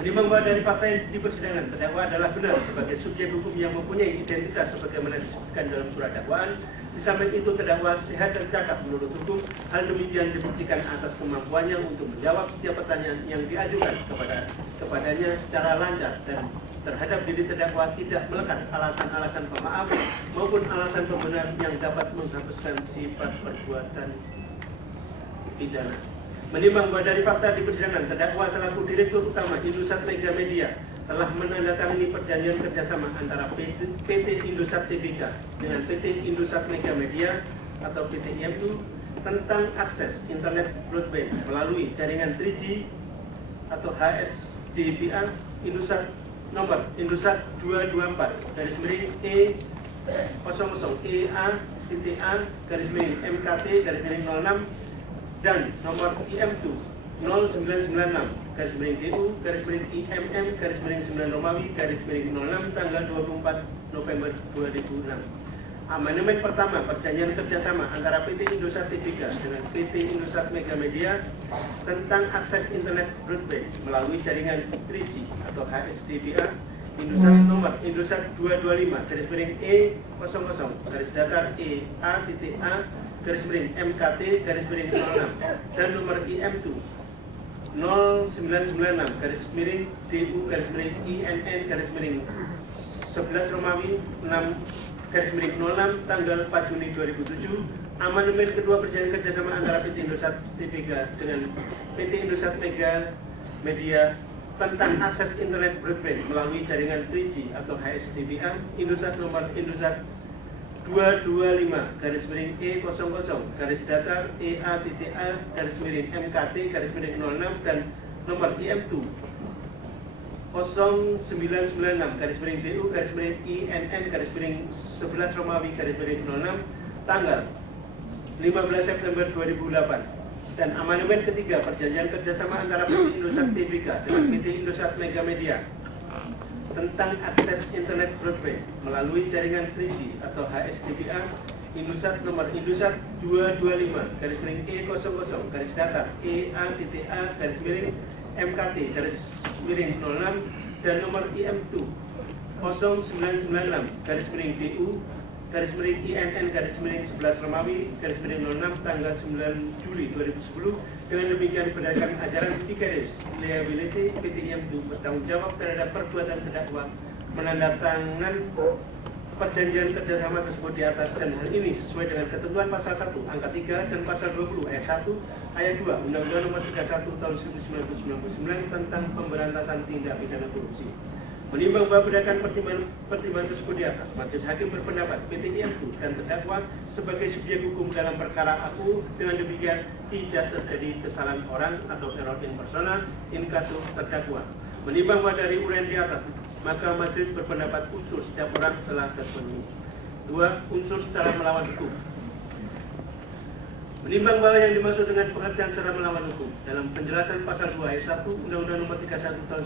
Menimbang bahwa dari fakta yang di persidangan terdakwa adalah benar sebagai subjek hukum yang mempunyai identitas sebagaimana disebutkan dalam surat dakwaan, di samping itu terdakwa sehat dan cakap menurut hukum. Hal demikian dibuktikan atas kemampuannya untuk menjawab setiap pertanyaan yang diajukan kepadanya secara lancar dan terhadap diri terdakwa tidak melekat alasan-alasan pemaaf maupun alasan pembenar yang dapat menghapuskan sifat perbuatan pidana. Menimbang bahwa dari fakta di persidangan terdakwa selaku Direktur Utama Indosat Mega Media telah menandatangani perjanjian kerjasama antara PT Indosat Tbk dengan PT Indosat Mega Media atau PT IMU tentang akses internet broadband melalui jaringan 3G atau HSDPA Indosat nomor Indosat 224 E00 EA.A.MKT-06 dan nomor IM2 0996-DU-IMM-9 Romawi-06 tanggal 24 November 2006. Amandemen pertama perjanjian kerjasama antara PT Indosat Tbk dengan PT Indosat Mega Media tentang akses internet broadband melalui jaringan 3G atau HSDPA Indosat nomor Indosat 225-E00-EA.A.MKT-06 dan nomor IM2 0996-DU-INN-11 Romawi 6-06 tanggal 4 Juni 2007. Amandemen kedua perjanjian kerjasama antara PT Indosat Tbk dengan PT Indosat Mega Media tentang akses internet broadband melalui jaringan 3G atau HSDPA Indosat nomor Indosat 225-E00-EA.A.MKT-06 dan nomor IM2 0996-DU-INN-11 Romawi-06 tanggal 15 September 2008. Dan amandemen ketiga perjanjian kerjasama antara PT Indosat Tbk dengan PT Indosat Mega Media tentang akses internet broadband melalui jaringan 3G atau HSDPA Indosat nomor Indosat 225-EA.A.MKT-06 dan nomor IM2 0996-DU-INN-11 Romawi-06 tanggal 9 Juli 2010. Dengan demikian berdasarkan ajaran vicarious liability, PT IMU bertanggung jawab terhadap perbuatan terdakwa menandatangani perjanjian kerjasama tersebut di atas, dan hal ini sesuai dengan ketentuan pasal 1 angka 3 dan pasal 20 ayat 1 ayat 2 Undang-Undang Nomor 31 Tahun 1999 tentang Pemberantasan Tindak Pidana Korupsi. Menimbang bahwa berdasarkan pertimbangan tersebut di atas, majelis hakim berpendapat PT IMU dan terdakwa sebagai subjek hukum dalam perkara aku, dengan demikian tidak terjadi kesalahan orang atau error in persona in casu terdakwa. Menimbang bahwa dari uraian di atas, maka majelis berpendapat unsur setiap orang telah terpenuhi. 2. Unsur secara melawan hukum. Menimbang bahwa yang dimaksud dengan pengertian secara melawan hukum dalam penjelasan pasal 2 ayat 1 Undang-Undang Nomor 31 Tahun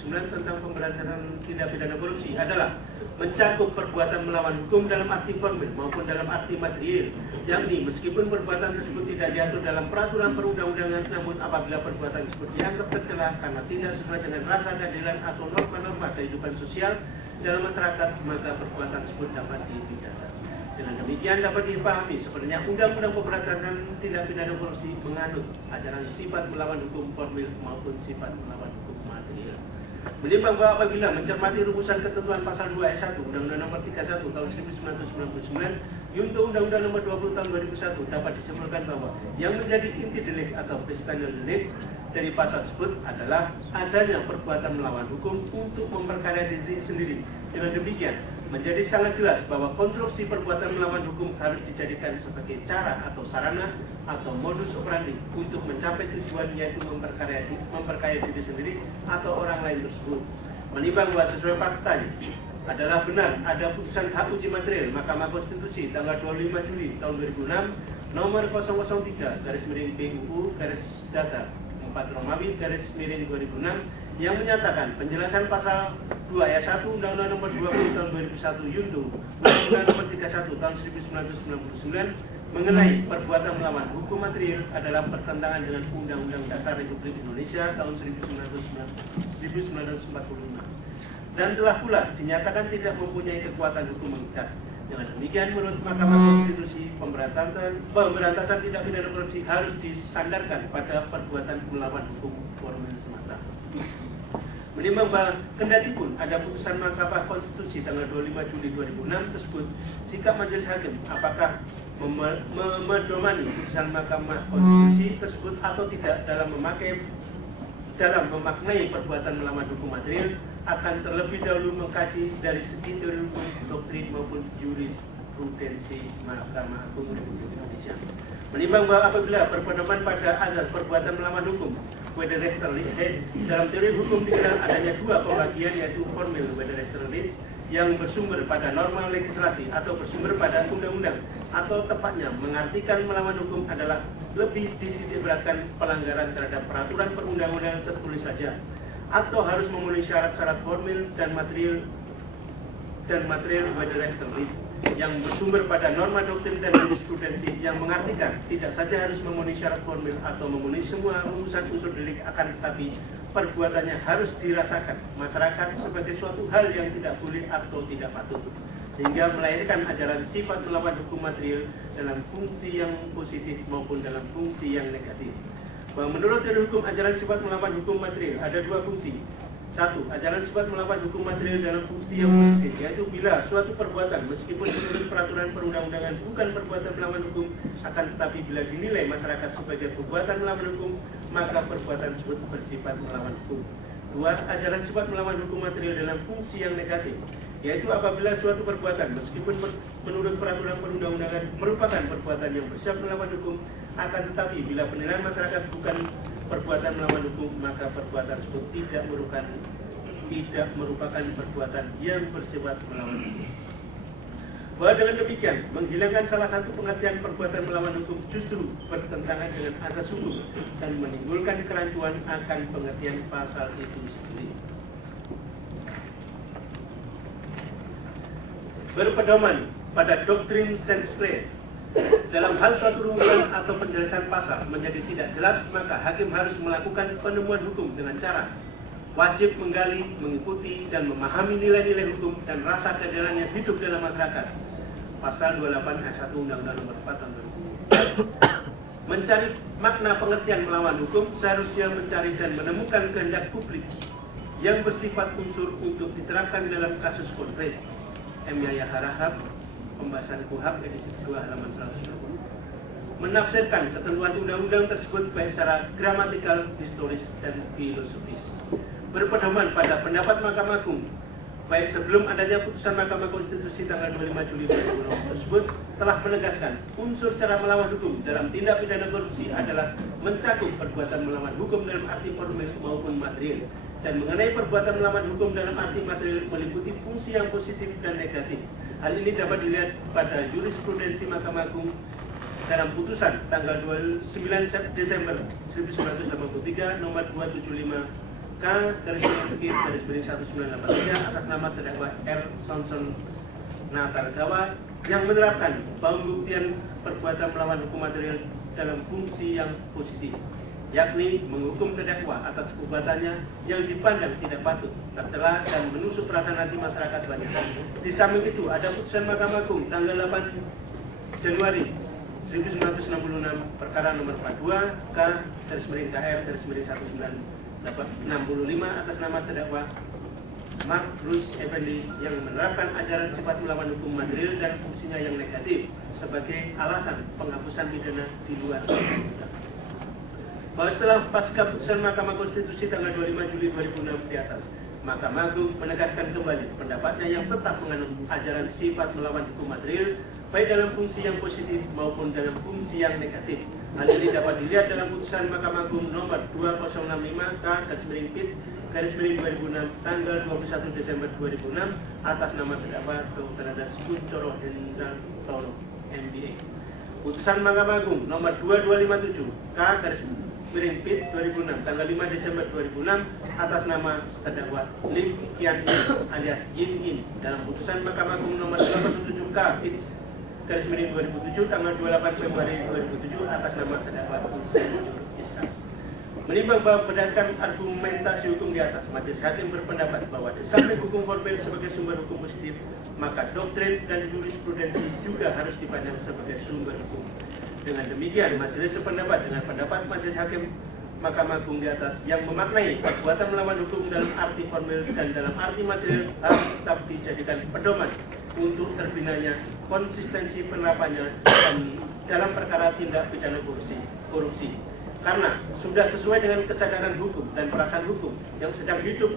1999 tentang Pemberantasan Tindak Pidana Korupsi adalah mencakup perbuatan melawan hukum dalam arti formil maupun dalam arti material, yakni meskipun perbuatan tersebut tidak diatur dalam peraturan perundang-undangan, namun apabila perbuatan tersebut dianggap tercela karena tidak sesuai dengan rasa keadilan atau norma-norma kehidupan sosial dalam masyarakat, maka perbuatan tersebut dapat dipidana. Dengan demikian dapat dipahami sebenarnya Undang-Undang Pemberantasan Tindak Pidana Korupsi menganut ajaran sifat melawan hukum formil maupun sifat melawan hukum material. Menimbang bahwa apabila mencermati rumusan ketentuan pasal 2 ayat 1 Undang-Undang Nomor 31 Tahun 1999 Junto Undang-Undang Nomor 20 Tahun 2001 dapat disimpulkan bahwa yang menjadi inti delik atau pistol delik dari pasal tersebut adalah adanya perbuatan melawan hukum untuk memperkaya diri sendiri. Dengan demikian menjadi sangat jelas bahwa konstruksi perbuatan melawan hukum harus dijadikan sebagai cara atau sarana atau modus operandi untuk mencapai tujuan, yaitu memperkaya diri sendiri atau orang lain tersebut. Menimbang bahwa sesuai faktanya adalah benar ada putusan hak uji material Mahkamah Konstitusi tanggal 25 Juli tahun 2006 nomor 003/BUU-Data 4 Romawi-2006 yang menyatakan penjelasan pasal 2 ayat 1 Undang-Undang Nomor 20 Tahun 2001 Junto Undang-Undang Nomor 31 Tahun 1999 mengenai perbuatan melawan hukum material adalah bertentangan dengan Undang-Undang Dasar Republik Indonesia tahun 1945 1945 dan telah pula dinyatakan tidak mempunyai kekuatan hukum mengikat. Dengan demikian, menurut Mahkamah Konstitusi, pemberantasan tindak pidana korupsi harus disandarkan pada perbuatan melawan hukum formil semata. Menimbang bahwa kendati pun ada putusan Mahkamah Konstitusi tanggal 25 Juli 2006 tersebut, sikap majelis hakim apakah memedomani putusan Mahkamah Konstitusi tersebut atau tidak dalam memaknai perbuatan melawan hukum material akan terlebih dahulu mengkaji dari segi teori hukum, doktrin maupun jurisprudensi Mahkamah Agung Republik Indonesia. Menimbang bahwa apabila berpedoman pada azas perbuatan melawan hukum, dalam teori hukum dikenal adanya dua pembagian, yaitu formil yang bersumber pada norma legislasi atau bersumber pada undang-undang, atau tepatnya mengartikan melawan hukum adalah lebih dititikberatkan pelanggaran terhadap peraturan perundang-undangan tertulis saja, atau harus memenuhi syarat-syarat formil dan material yang bersumber pada norma doktrin dan jurisprudensi yang mengartikan tidak saja harus memenuhi syarat formil atau memenuhi semua rumusan unsur delik, akan tetapi perbuatannya harus dirasakan masyarakat sebagai suatu hal yang tidak boleh atau tidak patut, sehingga melahirkan ajaran sifat melawan hukum material dalam fungsi yang positif maupun dalam fungsi yang negatif. Bahwa menurut teori hukum, ajaran sifat melawan hukum material ada dua fungsi. Satu, ajaran sifat melawan hukum material dalam fungsi yang positif, yaitu bila suatu perbuatan meskipun menurut peraturan perundang-undangan bukan perbuatan melawan hukum, akan tetapi bila dinilai masyarakat sebagai perbuatan melawan hukum, maka perbuatan tersebut bersifat melawan hukum. Dua, ajaran sifat melawan hukum material dalam fungsi yang negatif, yaitu apabila suatu perbuatan meskipun menurut peraturan perundang-undangan merupakan perbuatan yang bersifat melawan hukum, akan tetapi bila penilaian masyarakat bukan perbuatan melawan hukum, maka perbuatan tersebut tidak merupakan perbuatan yang bersifat melawan hukum. Bahwa dengan demikian, menghilangkan salah satu pengertian perbuatan melawan hukum justru bertentangan dengan asas hukum dan menimbulkan kerancuan akan pengertian pasal itu sendiri. Berpedoman pada doktrin Sinclair, dalam hal suatu rumusan atau penjelasan pasal menjadi tidak jelas, maka hakim harus melakukan penemuan hukum dengan cara wajib menggali, mengikuti, dan memahami nilai-nilai hukum dan rasa keadilan yang hidup dalam masyarakat. Pasal 28 ayat 1 Undang-Undang Nomor 4 Tahun 2000. Mencari makna pengertian melawan hukum seharusnya mencari dan menemukan kehendak publik yang bersifat unsur untuk diterapkan dalam kasus konkret. M. Yahya Harahap, Pembahasan KUHAP edisi 2 halaman 120, menafsirkan ketentuan undang-undang tersebut baik secara gramatikal, historis, dan filosofis. Berpedoman pada pendapat Mahkamah Agung, baik sebelum adanya putusan Mahkamah Konstitusi tanggal 25 Juli 2020 tersebut telah menegaskan unsur cara melawan hukum dalam tindak pidana korupsi adalah mencakup perbuatan melawan hukum dalam arti formil maupun material, dan mengenai perbuatan melawan hukum dalam arti material meliputi fungsi yang positif dan negatif. Hal ini dapat dilihat pada jurisprudensi Mahkamah Agung dalam putusan tanggal 9 Desember 1983 nomor 275 K/1983 atas nama terdakwa R. Sonson Natargawa yang menerapkan pembuktian perbuatan melawan hukum material dalam fungsi yang positif, yakni menghukum terdakwa atas perbuatannya yang dipandang tidak patut, tercela, dan menusuk perasaan hati masyarakat banyak. Di samping itu, ada putusan Mahkamah Agung tanggal 8 Januari 1966 perkara nomor 42 K/KR/1965 atas nama terdakwa Mark Rus Effendi yang menerapkan ajaran sifat melawan hukum material dan fungsinya yang negatif sebagai alasan penghapusan pidana di luar undang-undang. Bahwa setelah pasca putusan Mahkamah Konstitusi tanggal 25 Juli 2006 di atas, Mahkamah Agung menegaskan kembali pendapatnya yang tetap menganut ajaran sifat melawan hukum material baik dalam fungsi yang positif maupun dalam fungsi yang negatif. Hal ini dapat dilihat dalam putusan Mahkamah Agung nomor 2065 K/2006 tanggal 21 Desember 2006 atas nama terdakwa Dr. Kuncoro Hendartono MBA. Putusan Mahkamah Agung nomor 2257 K/2006 tanggal 5 Desember 2006 atas nama terdakwa Lim Kian alias Yin Yin dalam putusan Mahkamah Agung nomor 277 K/2007 tanggal 28 Februari 2007 atas nama terdakwa Islam. Menimbang bahwa berdasarkan argumentasi hukum di atas, majelis hakim berpendapat bahwa di samping hukum formil sebagai sumber hukum positif, maka doktrin dan jurisprudensi juga harus dipandang sebagai sumber hukum. Dengan demikian, majelis sependapat dengan pendapat majelis hakim Mahkamah Agung di atas yang memaknai perbuatan melawan hukum dalam arti formil dan dalam arti material harus tetap dijadikan pedoman untuk terbinanya konsistensi penerapannya dalam perkara tindak pidana korupsi. Karena sudah sesuai dengan kesadaran hukum dan perasaan hukum yang sedang hidup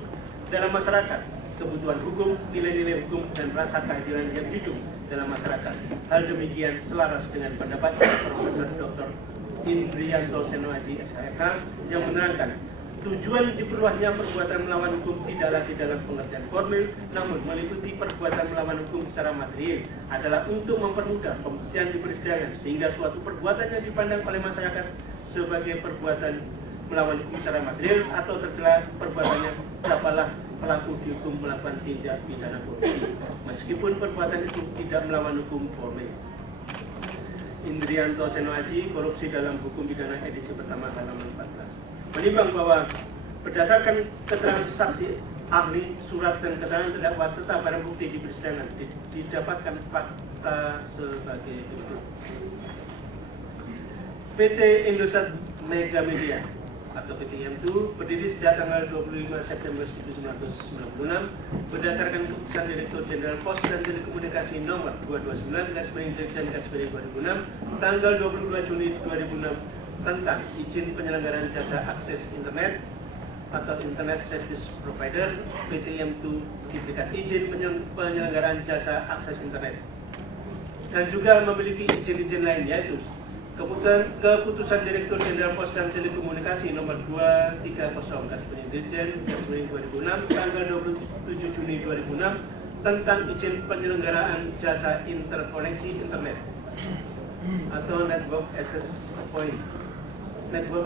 dalam masyarakat, kebutuhan hukum, nilai-nilai hukum, dan rasa keadilan yang hidup dalam masyarakat. Hal demikian selaras dengan pendapat Profesor Dr. Indrianto Seno Aji SHK yang menerangkan tujuan diperluasnya perbuatan melawan hukum tidak lagi dalam pengertian formil, namun meliputi perbuatan melawan hukum secara material adalah untuk mempermudah pembuktian di persidangan sehingga suatu perbuatan yang dipandang oleh masyarakat sebagai perbuatan melawan hukum secara material atau tercela perbuatannya dapatlah pelaku dihukum melakukan tindak pidana korupsi meskipun perbuatan itu tidak melawan hukum formil. Indrianto Seno Aji, Korupsi dalam Hukum Pidana edisi pertama halaman 14. Menimbang bahwa berdasarkan keterangan saksi, ahli, surat dan keterangan terdakwa serta barang bukti di persidangan didapatkan fakta sebagai berikut. PT Indosat Mega Media atau PT IM2 berdiri sejak tanggal 25 September 1996 berdasarkan keputusan Direktur Jenderal Pos dan Telekomunikasi nomor 229/2006 tanggal 22 Juni 2006 tentang izin penyelenggaraan jasa akses internet atau Internet Service Provider. PT IM2 diberikan izin penyelenggaraan jasa akses internet dan juga memiliki izin-izin lain, yaitu Keputusan Direktur Jenderal Pos dan Telekomunikasi nomor 230/2006 tanggal 27 Juni 2006 tentang izin penyelenggaraan jasa interkoneksi internet atau Network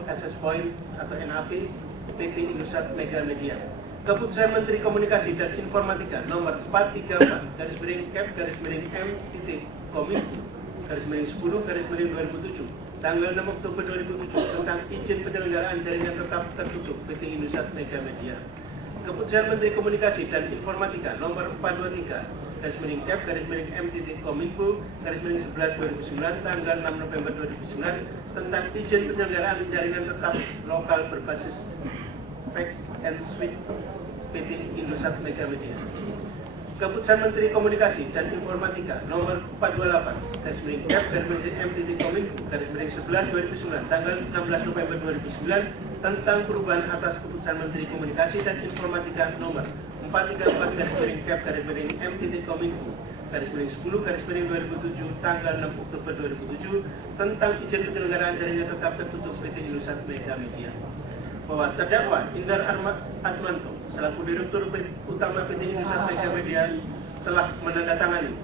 Access Point atau NAP PT Indosat Mega Media. Keputusan Menteri Komunikasi dan Informatika nomor 434/M.Kominfo/10/2007 tanggal 6 Oktober 2007 tentang izin penyelenggaraan jaringan tetap tertutup PT Indosat Mega Media. Keputusan Menteri Komunikasi dan Informatika nomor 423/M.Kominfo/11/2009 tanggal 6 November 2009 tentang izin penyelenggaraan jaringan tetap lokal berbasis fax and switch PT Indosat Mega Media. Keputusan Menteri Komunikasi dan Informatika nomor 428/M.Kominfo/11/2009 tanggal 16 November 2009 tentang perubahan atas Keputusan Menteri Komunikasi dan Informatika nomor 434/M.Kominfo/10/2007 tanggal 6 Oktober 2007 tentang izin penyelenggaraan jaringan tetap tertutup PT Indosat Mega Media. Bahwa terdakwa Indar Atmanto selaku Direktur Utama PT Indosat Mega Media telah menandatangani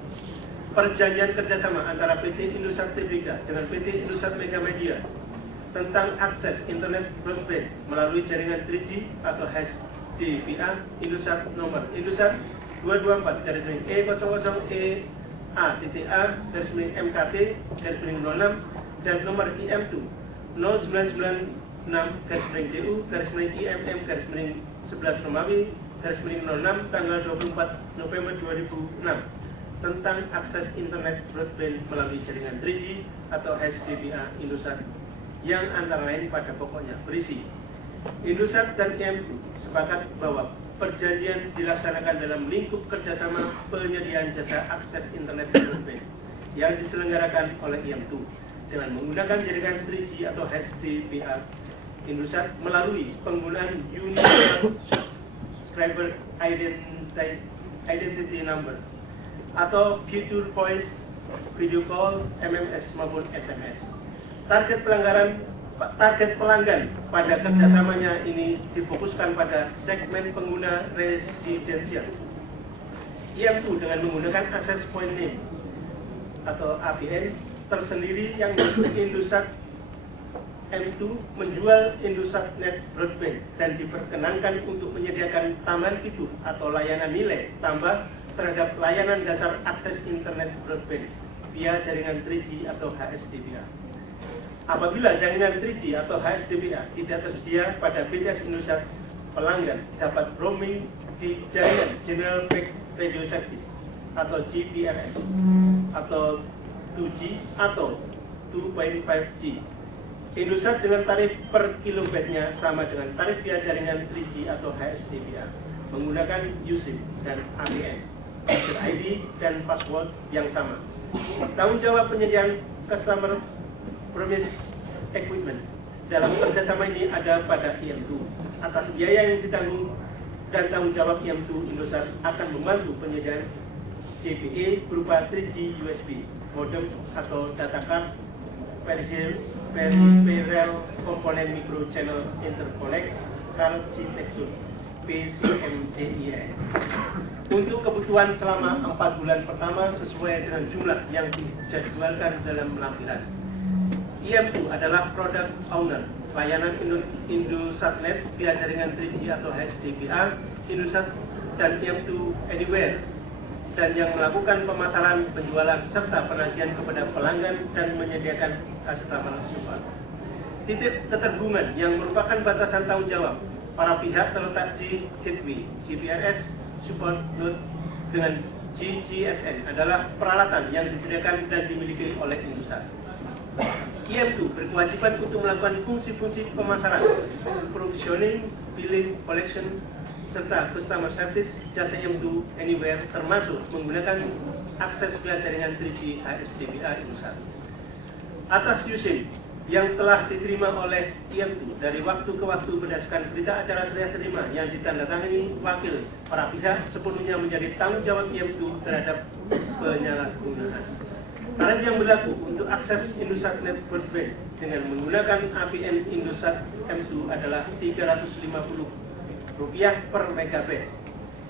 perjanjian kerjasama antara PT Indosat Tbk dengan PT Indosat Mega Media tentang akses internet broadband melalui jaringan 3G atau HDPA Indosat nomor Indosat 224/E010A-A-MKT/06 dan nomor IM2 0996-DU-IMM-11 Romawi-06 tanggal 24 November 2006 tentang akses internet broadband melalui jaringan 3G atau HDPA Indosat yang antara lain pada pokoknya berisi Indosat dan IM2 sepakat bahwa perjanjian dilaksanakan dalam lingkup kerjasama penyediaan jasa akses internet broadband yang diselenggarakan oleh IM2 dengan menggunakan jaringan 3G atau HDPA Indosat melalui penggunaan Universal Subscriber Identity Number atau fitur voice, video call, MMS maupun SMS. Target pelanggan pada kerjasamanya ini difokuskan pada segmen pengguna residensial. IM2 dengan menggunakan access point name atau APN tersendiri yang Indosat M2 menjual Indosat Net Broadband dan diperkenankan untuk menyediakan tambahan fitur atau layanan nilai tambah terhadap layanan dasar akses internet broadband via jaringan 3G atau HSDPA. Apabila jaringan 3G atau HSDPA tidak tersedia pada BTS Indosat, pelanggan dapat roaming di jaringan General Fixed Radio Service atau GPRS atau 2G atau 2.5G. Indosat dengan tarif per kilobyte-nya sama dengan tarif via jaringan 3G atau HSDPA menggunakan USIM dan APN, user ID dan password yang sama. Tanggung jawab penyediaan customer premise equipment dalam kerjasama ini ada pada IM2. Atas biaya yang ditanggung dan tanggung jawab IM2, Indosat akan membantu penyediaan JPE berupa 3G USB, modem atau data card, peripheral komponen micro channel interconnect, architecture, PCMCIE. Untuk kebutuhan selama 4 bulan pertama sesuai dengan jumlah yang dijadwalkan dalam lampiran. IM2 adalah product owner layanan Indosatnet via jaringan 3G atau HSDPA, Indosat dan IM2 Anywhere, dan yang melakukan pemasaran, penjualan, serta penagihan kepada pelanggan dan menyediakan customer support. Titik keterhubungan yang merupakan batasan tanggung jawab para pihak terletak di gateway GPRS support node dengan GGSN adalah peralatan yang disediakan dan dimiliki oleh Indosat. IM2 berkewajiban untuk melakukan fungsi-fungsi pemasaran, provisioning, billing, collection, serta customer service jasa IM2 Anywhere, termasuk menggunakan akses via jaringan 3G HSDPA Indosat. Atas USIM yang telah diterima oleh IM2 dari waktu ke waktu berdasarkan berita acara serah terima yang ditandatangani wakil para pihak sepenuhnya menjadi tanggung jawab IM2 terhadap penyalahgunaan. Tarif yang berlaku untuk akses Indosat Net Broadband dengan menggunakan APN Indosat M2 adalah Rp350 per megabyte.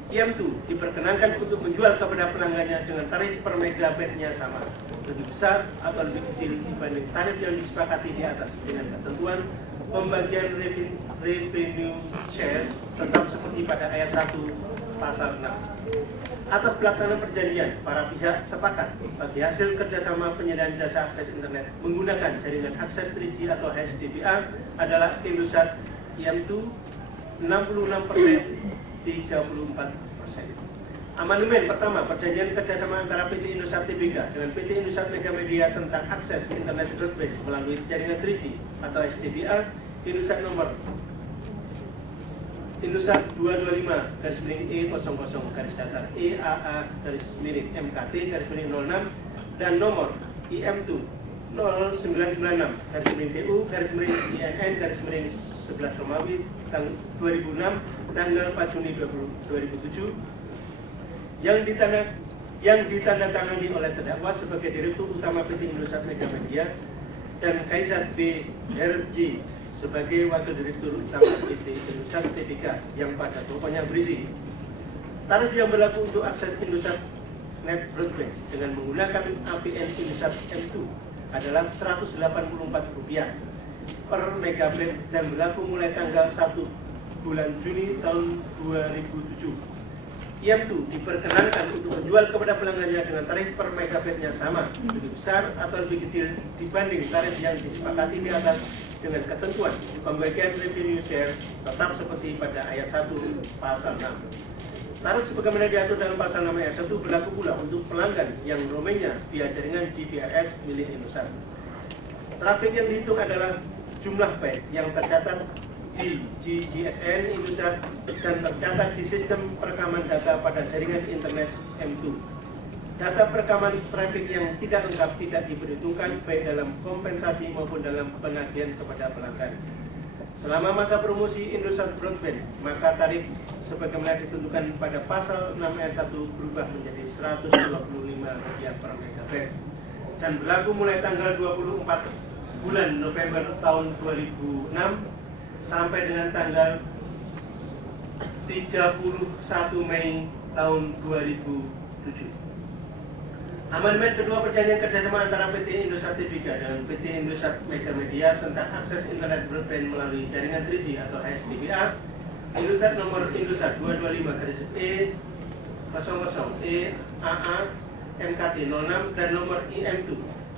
IM2 diperkenankan untuk menjual kepada pelanggannya dengan tarif per megabyte-nya sama, lebih besar atau lebih kecil dibanding tarif yang disepakati di atas dengan ketentuan pembagian revenue share tetap seperti pada ayat 1 pasal 6. Atas pelaksanaan perjanjian, para pihak sepakat bagi hasil kerjasama penyediaan jasa akses internet menggunakan jaringan akses 3G atau HSDPA adalah Indosat IM2 66%, 34%. Amandemen pertama perjanjian kerjasama antara PT Indosat Tbk dengan PT Indosat Mega Media tentang akses internet broadband melalui jaringan 3G atau HSDPA Indosat nomor Indosat 225-E00-EAA-MKT-06 dan nomor IM2 0996-TU-INN-11 Romawi tahun 2006 tanggal 4 Juni 2007 yang ditandatangani oleh terdakwa sebagai Direktur Utama PT Indosat Mega Media dan Kaisar B. RG sebagai Wakil Direktur Utama PT Indosat Tbk yang pada pokoknya berisi tarif yang berlaku untuk akses Indosat Net Broadband dengan menggunakan APN Indosat M2 adalah Rp184 per megabyte dan berlaku mulai tanggal 1 bulan Juni tahun 2007. IM2 diperkenankan untuk menjual kepada pelanggannya dengan tarif per megabyte-nya sama, lebih besar atau lebih kecil dibanding tarif yang disepakati di atas dengan ketentuan pembagian revenue share tetap seperti pada ayat 1 pasal 6. Tarif sebagaimana diatur dalam pasal 6 ayat 1 berlaku pula untuk pelanggan yang roamingnya via jaringan GPRS milik Indosat. Trafik yang dihitung adalah jumlah byte yang tercatat di GGSN Indosat dan tercatat di sistem perekaman data pada jaringan internet M2. Data perekaman trafik yang tidak lengkap tidak diperhitungkan baik dalam kompensasi maupun dalam penagihan kepada pelanggan. Selama masa promosi Indosat Broadband, maka tarif sebagaimana ditentukan pada pasal 6 ayat 1 berubah menjadi Rp125 per megabyte dan berlaku mulai tanggal 24 bulan November tahun 2006 sampai dengan tanggal 31 Mei tahun 2007. Amandemen kedua perjanjian kerjasama antara PT Indosat Tbk dengan PT Indosat Mega Media tentang akses internet broadband melalui jaringan 3G atau HSDPA Indosat nomor Indosat 225-E00-EAA-MKT-06 dan nomor IM2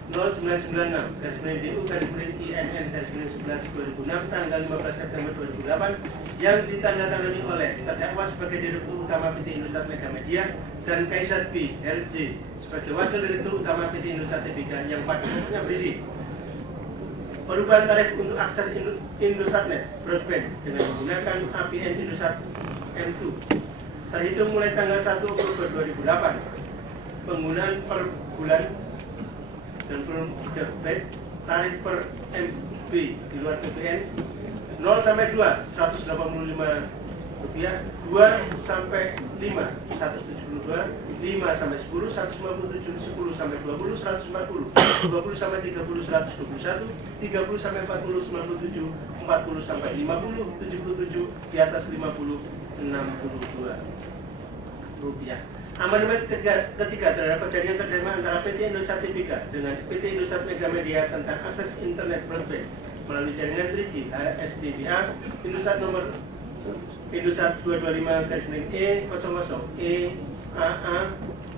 0996/DU/INN/11/2006 tanggal 15 September 2008 yang ditandatangani oleh terdakwa sebagai Direktur Utama PT Indosat Mega Media dan Kaisar B. LJ sebagai Wakil Direktur Utama PT Indosat Tbk yang pada pokoknya berisi perubahan tarif untuk akses Indosatnet broadband dengan menggunakan APN Indosat M2 terhitung mulai tanggal 1 Oktober 2008, penggunaan per bulan dan belum terkait tarif per MB di luar PPN 0 sampai 2 185 rupiah, 2 sampai 5 172, 5 sampai 10 197, 10 sampai 20 140, 20 sampai 30 121, 30 sampai 40 97, 40 sampai 50 77, di atas 50 62 rupiah. Amandemen ketiga terhadap perjanjian kerjasama antara PT Indosat Tbk dengan PT Indosat Mega Media tentang akses internet broadband melalui jaringan 3G HSDPA Indosat nomor Indosat 225-E00 EAA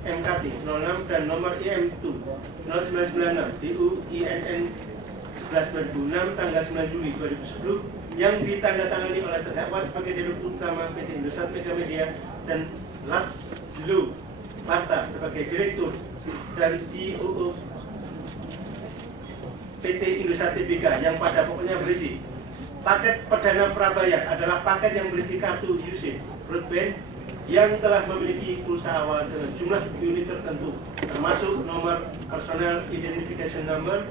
MKT 06 dan nomor IM2 0996 DU INN 11/2006 tanggal 9 Juli 2010 yang ditandatangani oleh terdakwa sebagai Direktur Utama PT Indosat Mega Media dan Laslo Marta sebagai Direktur dan CEO PT Indosat Tbk yang pada pokoknya berisi paket perdana prabayar adalah paket yang berisi kartu UC broadband yang telah memiliki pulsa awal dengan jumlah unit tertentu termasuk nomor personal identification number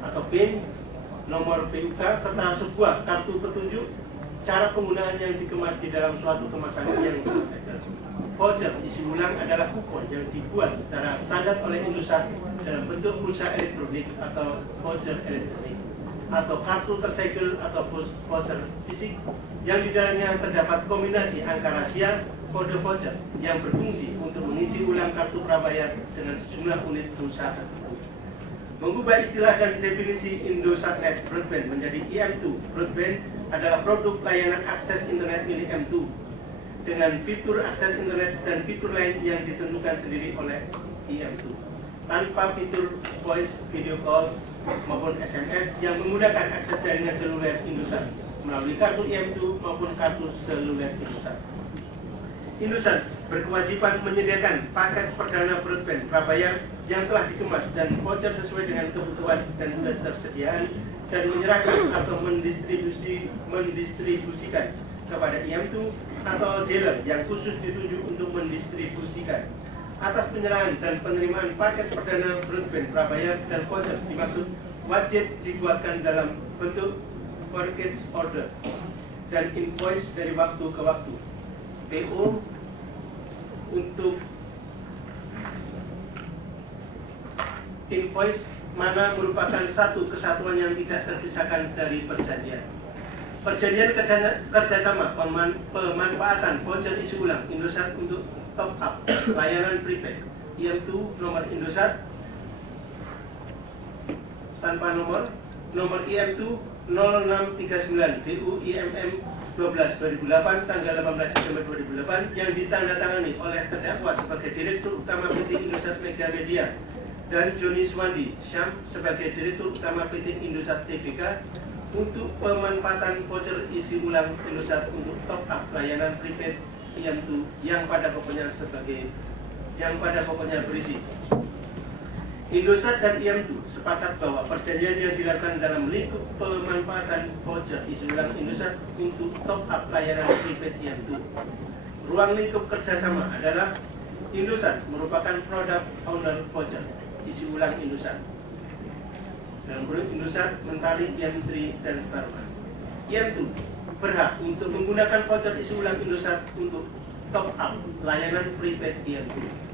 atau PIN, nomor PUK serta sebuah kartu petunjuk. Cara penggunaan yang dikemas di dalam suatu kemasan yang berbeda. Voucher isi ulang adalah kupon yang dibuat secara standar oleh Indosat dalam bentuk pulsa elektronik atau voucher elektronik atau kartu tersegel atau voucher fisik yang di dalamnya terdapat kombinasi angka rahasia kode voucher yang berfungsi untuk mengisi ulang kartu prabayar dengan sejumlah unit pulsa tertentu. Mengubah istilah dan definisi Indosatnet broadband menjadi IM2 broadband adalah produk layanan akses internet milik M2 dengan fitur akses internet dan fitur lain yang ditentukan sendiri oleh IM2 tanpa fitur voice, video call maupun SMS yang menggunakan akses jaringan seluler Indosat melalui kartu IM2 maupun kartu seluler Indosat. Indosat berkewajiban menyediakan paket perdana broadband prabayar yang telah dikemas dan voucher sesuai dengan kebutuhan dan ketersediaan dan menyerahkan atau mendistribusikan kepada IM2 atau dealer yang khusus ditunjuk untuk mendistribusikan. Atas penyerahan dan penerimaan paket perdana broadband prabayar dan voucher dimaksud wajib dibuatkan dalam bentuk purchase order dan invoice dari waktu ke waktu. PO untuk invoice mana merupakan satu kesatuan yang tidak terpisahkan dari perjanjian. Perjanjian kerjasama pemanfaatan voucher isi ulang Indosat untuk top up layanan prepaid IM2 nomor Indosat tanpa nomor IM2 0639 DU IMM 12/2008 tanggal 18 Desember 2008 yang ditandatangani oleh terdakwa sebagai Direktur Utama PT Indosat Mega Media dan Joni Swandi Syam sebagai Direktur Utama PT Indosat Tbk untuk pemanfaatan voucher isi ulang Indosat untuk top up layanan prepaid IM2 yang pada pokoknya berisi Indosat dan IM2 sepakat bahwa perjanjian yang dilakukan dalam lingkup pemanfaatan voucher isi ulang Indosat untuk top up layanan prepaid IM2. Ruang lingkup kerjasama adalah Indosat merupakan produk owner voucher isi ulang Indosat. Dalam kurung Indosat, Mentari, IM3, dan seterusnya. IM2 berhak untuk menggunakan voucher isi ulang Indosat untuk top up layanan prepaid IM2.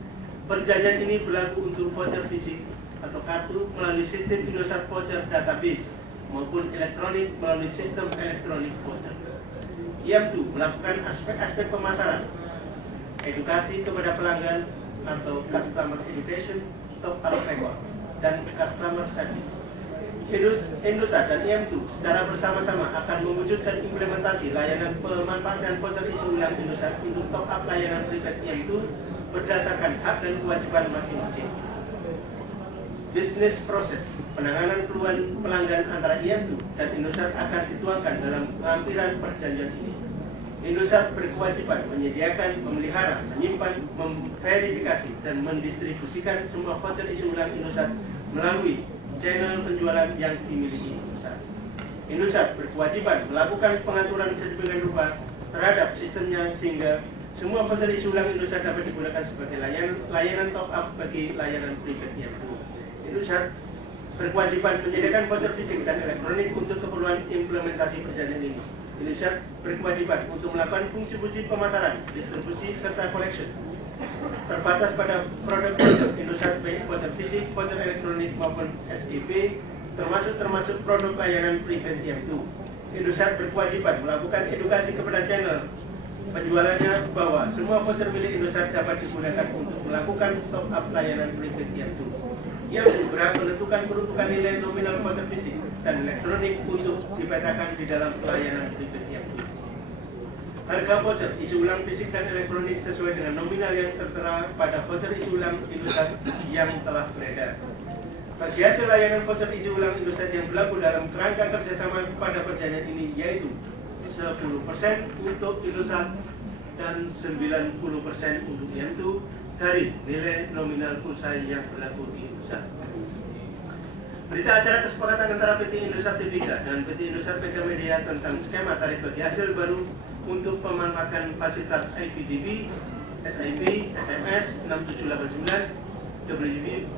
Perjanjian ini berlaku untuk voucher fisik atau kartu melalui sistem Indosat Voucher Database maupun elektronik melalui sistem elektronik voucher. IM2 melakukan aspek-aspek pemasaran, edukasi kepada pelanggan atau customer education, top up record, dan customer service. Indosat dan IM2 secara bersama-sama akan mewujudkan implementasi layanan pemanfaatan voucher isi ulang Indosat untuk top up layanan prepaid IM2 berdasarkan hak dan kewajiban masing-masing. Bisnis proses penanganan keluhan pelanggan antara IM2 dan Indosat akan dituangkan dalam lampiran perjanjian ini. Indosat berkewajiban menyediakan, memelihara, menyimpan, memverifikasi, dan mendistribusikan semua voucher isi ulang Indosat melalui channel penjualan yang dimiliki Indosat. Indosat berkewajiban melakukan pengaturan sedemikian rupa terhadap sistemnya sehingga semua voucher isi ulang Indosat dapat digunakan sebagai layanan top up bagi layanan prepaid IM2. Indosat berkewajiban menyediakan voucher fisik dan elektronik untuk keperluan implementasi perjanjian ini. Indosat berkewajiban untuk melakukan fungsi-fungsi pemasaran, distribusi, serta collection terbatas pada produk Indosat baik voucher fisik, voucher elektronik maupun SEP, termasuk produk layanan prepaid IM2. Indosat berkewajiban melakukan edukasi kepada channel penjualannya bahwa semua voucher milik Indosat dapat digunakan untuk melakukan top up layanan prepaid IM2. Yang berhak menentukan peruntukan nilai nominal voucher fisik dan elektronik untuk dipetakan di dalam layanan prepaid IM2. Harga voucher isi ulang fisik dan elektronik sesuai dengan nominal yang tertera pada voucher isi ulang Indosat yang telah beredar. Bagi hasil layanan voucher isi ulang Indosat yang berlaku dalam kerangka kerjasama pada perjanjian ini yaitu 10% untuk Indosat dan 90% untuk IM2 dari nilai nominal pulsa yang berlaku di Indosat. Berita acara kesepakatan antara PT Indosat Tbk dan PT Indosat Mega Media tentang skema tarif bagi hasil baru untuk pemanfaatan fasilitas IPTV, SIP, SMS 6789,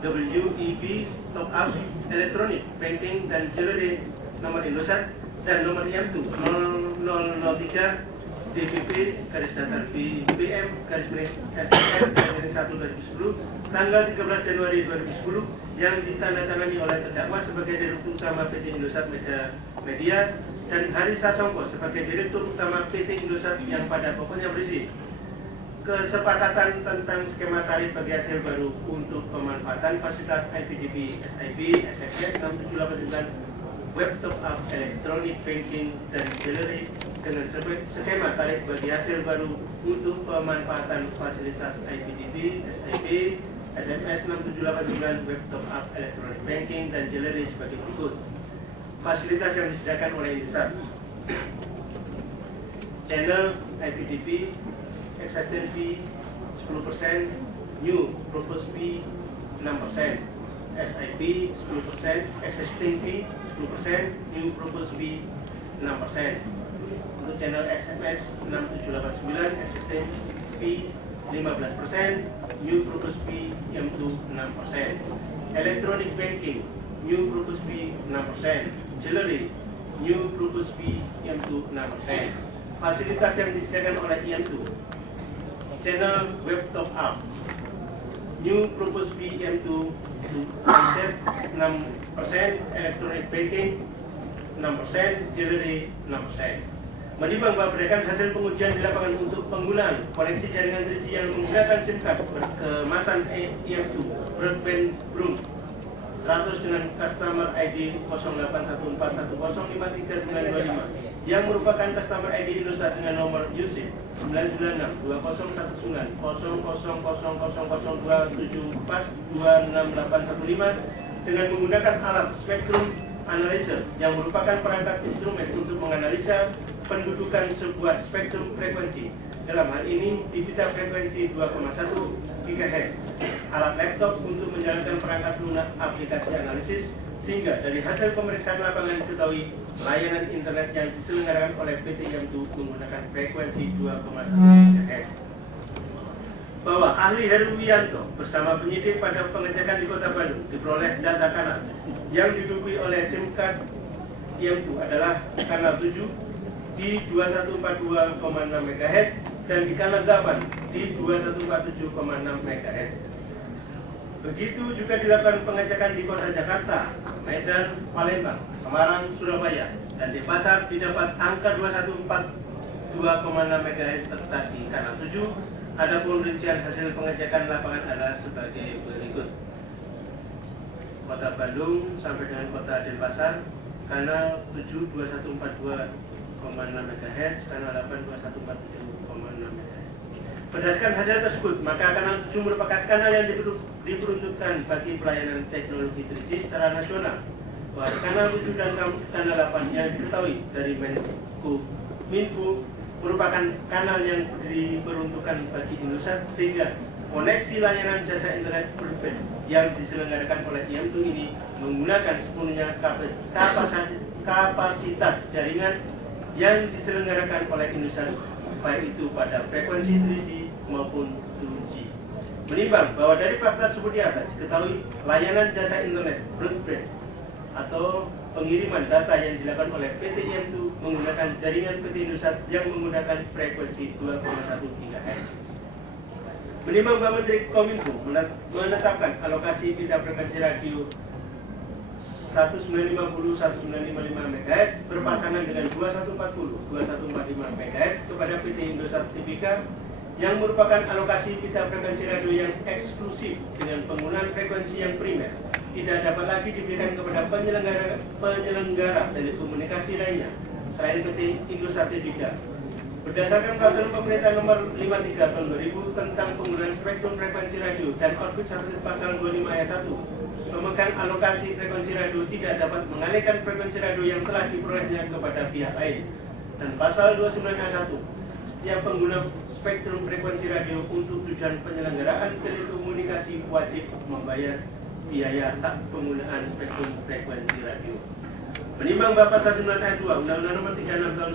WEB, top up, elektronik, banking, dan jewelry nomor Indosat dan nomor IM2 0003 DPP garis datar BM garis miring SR garis 1/2010 tanggal 13 Januari 2010 yang ditandatangani oleh terdakwa sebagai Direktur Utama PT Indosat Mega Media dan Hari Sasongko sebagai Direktur Utama PT Indosat yang pada pokoknya berisi kesepakatan tentang skema tarif bagi hasil baru untuk pemanfaatan fasilitas IPTV, SIP, SFS 6789, web top up, elektronik, banking, dan jewelry dengan skema tarif bagi hasil baru untuk pemanfaatan fasilitas IPTV, SIP, SMS 6789, web top up, elektronik, banking, dan jewelry sebagai berikut. Fasilitas yang disediakan oleh Indosat: channel IPTV, existing fee 10%, new proposed fee 6%, SIP 10%, existing fee 10%, new proposed fee 6%. Untuk channel SMS 6789, existing fee 15%, new proposed fee IM2 6%. Electronic banking, new proposed fee 6%. Jewelry, new proposed fee IM2 6%. Fasilitas yang disediakan oleh IM2: channel web top up, new proposed fee IM2 6%, electronic banking 6%, jewelry 6%. Menimbang bahwa berdasarkan hasil pengujian di lapangan untuk penggunaan koneksi jaringan 3G yang menggunakan SIM card berkemasan IM2 broadband room 100 dengan customer ID 0814105395 yang merupakan customer ID Indosat dengan nomor USIP 9962010000274268115 dengan menggunakan alat Spectrum Analyzer yang merupakan perangkat instrumen untuk menganalisa pendudukan sebuah spektrum frekuensi, dalam hal ini di bita frekuensi 2,1 GHz, alat laptop untuk menjalankan perangkat lunak aplikasi analisis, sehingga dari hasil pemeriksaan lapangan diketahui layanan internet yang diselenggarakan oleh PT IM2 menggunakan frekuensi 2,1 GHz. Bahwa ahli Heru Wiyanto bersama penyidik pada pengecekan di Kota Bandung diperoleh data kanal yang diduduki oleh SIM card IM2 adalah kanal 7 di 2142,6 MHz dan di kanal 8 di 2147,6 MHz. Begitu juga dilakukan pengecekan di Kota Jakarta, Medan, Palembang, Semarang, Surabaya, dan di pasar didapat angka 2142,6 MHz terletak di kanal 7. Adapun rincian hasil pengecekan lapangan adalah sebagai berikut: Kota Bandung sampai dengan Kota Denpasar, kanal 7 2142,6 MHz, kanal 8 2147,6 MHz. Berdasarkan hasil tersebut, maka kanal 7 merupakan kanal yang diperuntukkan bagi pelayanan teknologi 3G secara nasional. Bahwa kanal 7 dan kanal 8 yang diketahui dari Minfo merupakan kanal yang diperuntukkan bagi Indosat, sehingga koneksi layanan jasa internet broadband yang diselenggarakan oleh IM2 ini menggunakan sepenuhnya kapasitas jaringan yang diselenggarakan oleh Indosat, baik itu pada frekuensi 3G maupun 2G. Menimbang bahwa dari fakta tersebut di atas diketahui layanan jasa internet broadband atau pengiriman data yang dilakukan oleh PT IM2 menggunakan jaringan PT Indosat yang menggunakan frekuensi 2,1 GHz. Menimbang bahwa Menteri Kominfo menetapkan alokasi pita frekuensi radio 1950-1955 MHz berpasangan dengan 2140-2145 MHz kepada PT Indosat Tbk yang merupakan alokasi pita frekuensi radio yang eksklusif dengan penggunaan frekuensi yang primer, tidak dapat lagi diberikan kepada penyelenggara telekomunikasi lainnya selain PT Indosat Tbk. Berdasarkan peraturan pemerintah nomor 53 tahun 2000 tentang penggunaan spektrum frekuensi radio dan orbit satelit pasal 25 ayat 1, pemegang alokasi frekuensi radio tidak dapat mengalihkan frekuensi radio yang telah diperolehnya kepada pihak lain. Dan pasal 29 ayat 1, setiap pengguna spektrum frekuensi radio untuk tujuan penyelenggaraan telekomunikasi wajib membayar biaya hak penggunaan spektrum frekuensi radio. Menimbang pasal 9 ayat 2 Undang-Undang Nomor 36 Tahun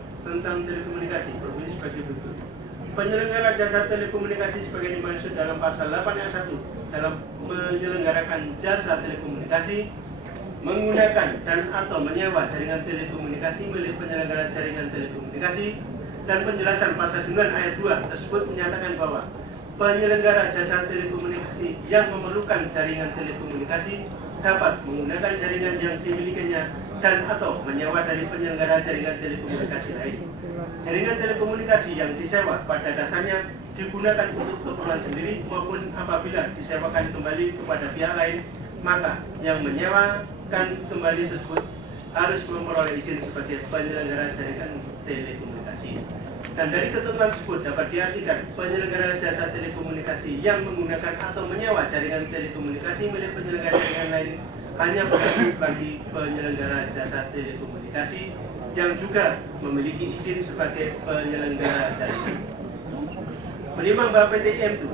1999 tentang telekomunikasi berbunyi sebagai berikut. Penyelenggara jasa telekomunikasi sebagai dimaksud dalam pasal 8 ayat 1 dalam menyelenggarakan jasa telekomunikasi menggunakan dan atau menyewa jaringan telekomunikasi milik penyelenggara jaringan telekomunikasi, dan penjelasan pasal 9 ayat 2 tersebut menyatakan bahwa penyelenggara jasa telekomunikasi yang memerlukan jaringan telekomunikasi dapat menggunakan jaringan yang dimilikinya dan atau menyewa dari penyelenggara jaringan telekomunikasi lain. Jaringan telekomunikasi yang disewa pada dasarnya digunakan untuk keperluan sendiri maupun apabila disewakan kembali kepada pihak lain, maka yang menyewakan kembali tersebut harus memperoleh izin sebagai penyelenggara jaringan telekomunikasi. Dan dari ketentuan tersebut dapat diartikan penyelenggara jasa telekomunikasi yang menggunakan atau menyewa jaringan telekomunikasi milik penyelenggara jaringan lain hanya berlaku bagi penyelenggara jasa telekomunikasi yang juga memiliki izin sebagai penyelenggara jaringan. Menimbang bahwa PT IM2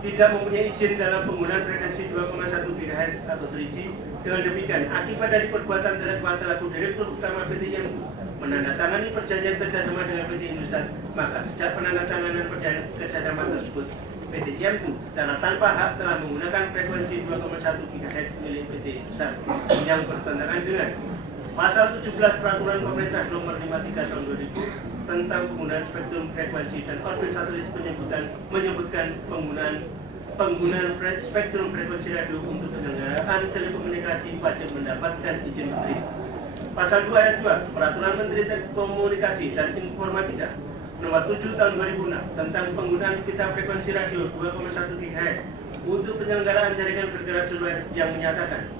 tidak mempunyai izin dalam penggunaan frekuensi 2,1 GHz atau 3G, dengan demikian akibat dari perbuatan terdakwa selaku Direktur Utama PT IM2 menandatangani perjanjian kerjasama dengan PT Indosat, maka sejak penandatanganan perjanjian kerjasama tersebut, PT IM2 secara tanpa hak telah menggunakan frekuensi 2,1 GHz milik PT Indosat yang bertentangan dengan Pasal 17 Peraturan Pemerintah Nomor 53 Tahun 2000 tentang penggunaan spektrum frekuensi dan orbit satelit menyebutkan penggunaan spektrum frekuensi radio untuk penyelenggaraan telekomunikasi wajib mendapatkan izin menteri. Pasal 2 ayat 2 Peraturan Menteri Telekomunikasi dan Informatika Nomor 7 Tahun 2006 tentang penggunaan pita frekuensi radio 2,1 GHz untuk penyelenggaraan jaringan bergerak seluler yang menyatakan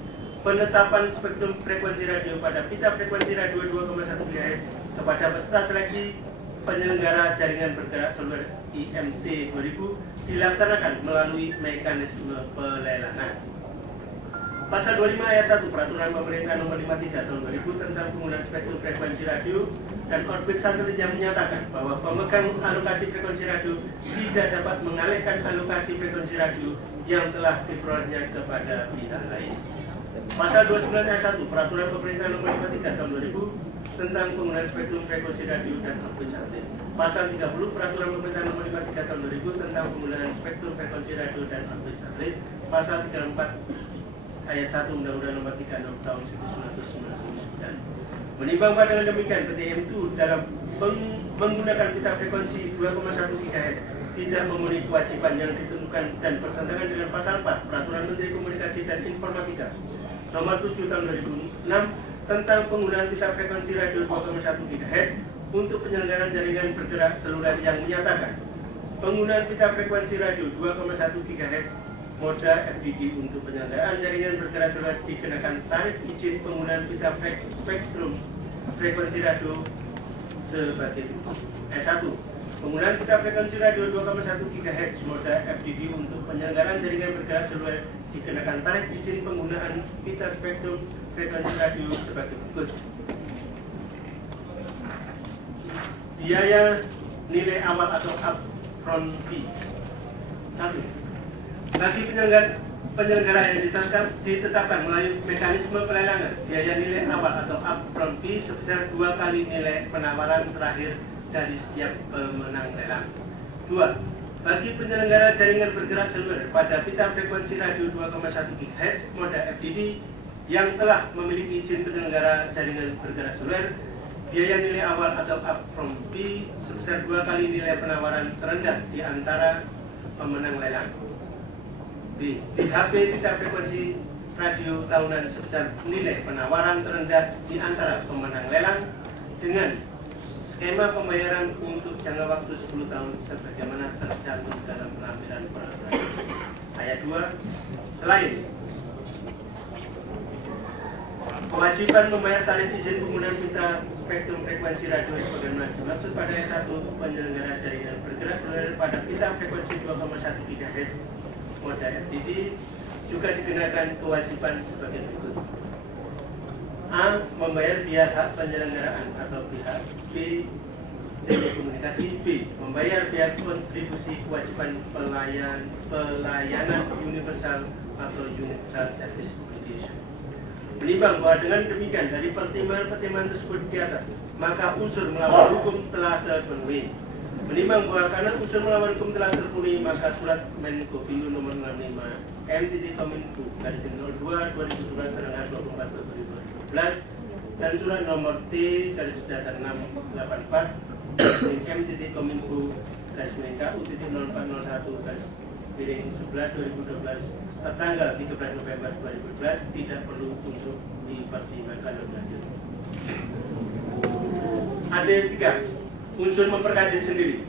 penetapan spektrum frekuensi radio pada pita frekuensi radio 2,1 GHz kepada peserta seleksi penyelenggara jaringan bergerak seluler IMT 2000 dilaksanakan melalui mekanisme pelelangan. Pasal 25 ayat 1 Peraturan Pemerintah Nomor 53 Tahun 2000 tentang penggunaan spektrum frekuensi radio dan orbit satelit yang menyatakan bahwa pemegang alokasi frekuensi radio tidak dapat mengalihkan alokasi frekuensi radio yang telah diperolehnya kepada pihak lain. Pasal 29 ayat 1 Peraturan Pemerintah Nomor 53 Tahun 2000 tentang penggunaan spektrum frekuensi radio dan orbit satelit. Pasal 30 Peraturan Pemerintah Nomor 53 Tahun 2000 tentang penggunaan spektrum frekuensi radio dan orbit satelit. Pasal 34 ayat 1 Undang-Undang Nomor 36 Tahun 1999. Menimbang pada demikian, PT IM2 dalam menggunakan pita frekuensi 2,1 GHz tidak memenuhi kewajiban yang ditentukan dan bertentangan dengan Pasal 4 Peraturan Menteri Komunikasi dan Informatika Nomor 7 Tahun 2006 tentang penggunaan pita frekuensi radio 2,1 GHz untuk penyelenggaraan jaringan bergerak seluler yang menyatakan penggunaan pita frekuensi radio 2,1 GHz moda FDD untuk penyelenggaraan jaringan bergerak seluler dikenakan tarif izin penggunaan pita spektrum frekuensi radio sebagai berikut. S1. Penggunaan pita frekuensi radio 2,1 GHz moda FDD untuk penyelenggaraan jaringan bergerak seluler dikenakan tarif izin penggunaan pita spektrum frekuensi radio sebagai berikut. Biaya nilai awal atau upfront fee. 1. Bagi penyelenggara yang ditetapkan melalui mekanisme pelelangan, biaya nilai awal atau upfront fee sebesar 2 kali nilai penawaran terakhir dari setiap pemenang lelang. 2. Bagi penyelenggara jaringan bergerak seluler pada pita frekuensi radio 2,1 GHz moda FDD yang telah memiliki izin penyelenggara jaringan bergerak seluler, biaya nilai awal atau upfront fee sebesar 2 kali nilai penawaran terendah di antara pemenang lelang. B. PHP pita frekuensi radio tahunan sebesar nilai penawaran terendah di antara pemenang lelang dengan skema pembayaran untuk jangka waktu 10 tahun sebagaimana tercantum dalam lampiran peraturan. Ayat 2. Selain kewajiban membayar tarif izin penggunaan pita spektrum frekuensi radio sebagaimana dimaksud pada ayat 1, penyelenggara jaringan bergerak seluler pada pita frekuensi 2,1 GHz moda FDD juga dikenakan kewajiban sebagai berikut. A. Membayar biaya hak penyelenggaraan atau pihak B. Telekomunikasi. B. Membayar biaya kontribusi kewajiban pelayanan universal atau universal service obligation. Menimbang bahwa dengan demikian dari pertimbangan tersebut di atas, maka unsur melawan hukum telah terpenuhi. Menimbang bahwa karena unsur melawan hukum telah terpenuhi, maka surat Menkominfo nomor 65 M.Kominfo /02/2011 tanggal 24 Februari 2012 dan surat nomor T/684 M.Kominfo /KU.0401/11/2012 tertanggal 13 November 2012 tidak perlu untuk dipertimbangkan lebih lanjut. AD3. Unsur memperkaya diri sendiri,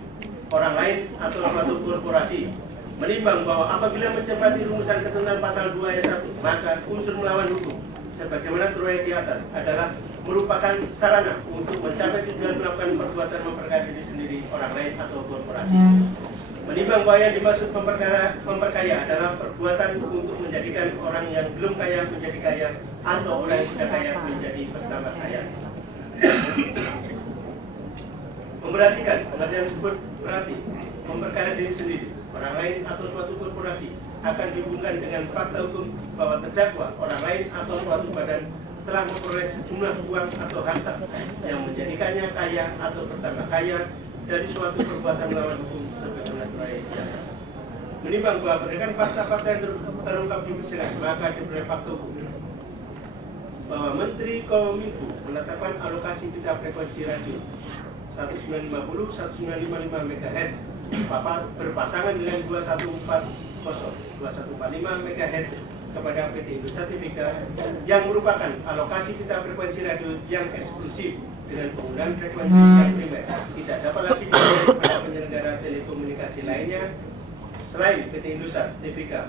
orang lain atau suatu korporasi. Menimbang bahwa apabila mencepati rumusan ketentuan pasal 2 ayat 1, maka unsur melawan hukum sebagaimana terurai di atas adalah merupakan sarana untuk mencapai tujuan melakukan perbuatan memperkaya diri sendiri, orang lain atau korporasi. Menimbang bahwa yang dimaksud memperkaya adalah perbuatan untuk menjadikan orang yang belum kaya menjadi kaya atau orang yang sudah kaya menjadi bertambah kaya. Memperhatikan pengertian tersebut berarti memperkaya diri sendiri, orang lain atau suatu korporasi akan dihubungkan dengan fakta hukum bahwa terdakwa, orang lain atau suatu badan telah memperoleh sejumlah uang atau harta yang menjadikannya kaya atau bertambah kaya dari suatu perbuatan melawan hukum sebagaimana terurai di atas. Menimbang bahwa berdasarkan fakta-fakta yang terungkap di persidangan, maka diperoleh fakta hukum bahwa Menteri Kominfo menetapkan alokasi pita frekuensi radio 1950-1955 MHz berpasangan dengan 2145 MHz kepada PT Indosat Tbk yang merupakan alokasi pita frekuensi radio yang eksklusif dengan penggunaan frekuensi yang primer, tidak dapat lagi dibayar kepada penyelenggara telekomunikasi lainnya selain PT Indosat Tbk.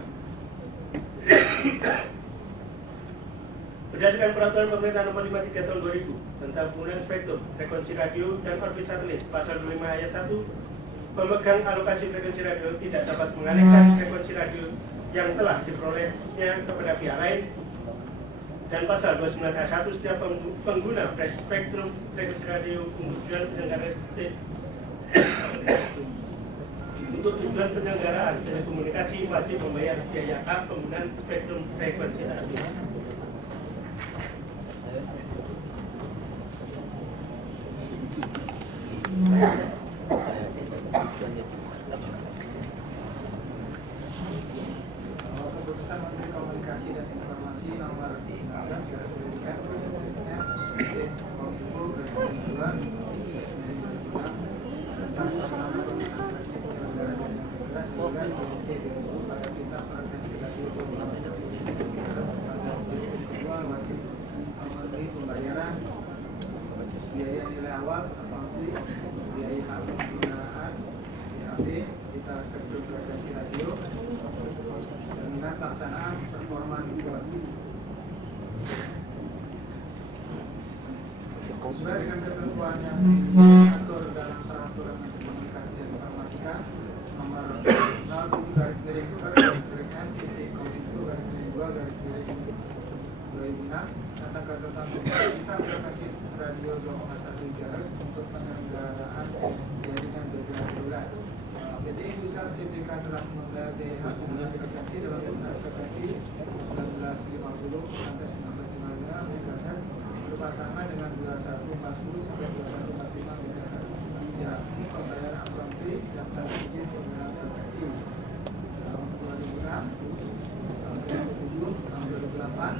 Berdasarkan peraturan pemerintah nomor 53 tahun 2000 tentang penggunaan spektrum frekuensi radio dan orbit satelit pasal 25 ayat 1, pemegang alokasi frekuensi radio tidak dapat mengalihkan frekuensi radio yang telah diperolehnya kepada pihak lain, dan pasal 29 ayat 1, setiap pengguna spektrum frekuensi radio untuk tujuan penyelenggaraan telekomunikasi wajib membayar biaya hak penggunaan spektrum frekuensi radio. Keputusan Menteri Komunikasi dan Informasi nomor 19/2023 Kominfo tentang pelaksanaan penggunaan penyelenggara jaringan bergerak pada pita frekuensi radio 2,1 wajib memenuhi pembayaran biaya nilai awal atau biaya hak penggunaan PHP pita spektrum frekuensi radio dengan pelaksanaan performa dibuat sesuai dengan ketentuan yang diatur dalam peraturan Menteri Komunikasi dan 2006 tentang ketentuan kita frekuensi radio 2,1 GHz untuk penyelenggaraan jaringan bergerak bulan. PT Indosat Tbk telah membayar biaya penggunaan frekuensi dalam penggunaan frekuensi 1950 sampai 1955 MHz berupa sama dengan 2140 sampai 2145 MHz, yakni pembayaran upfront fee dan tanda izin penggunaan frekuensi. Tahun 2006, tahun 2007, tahun 2008, tahun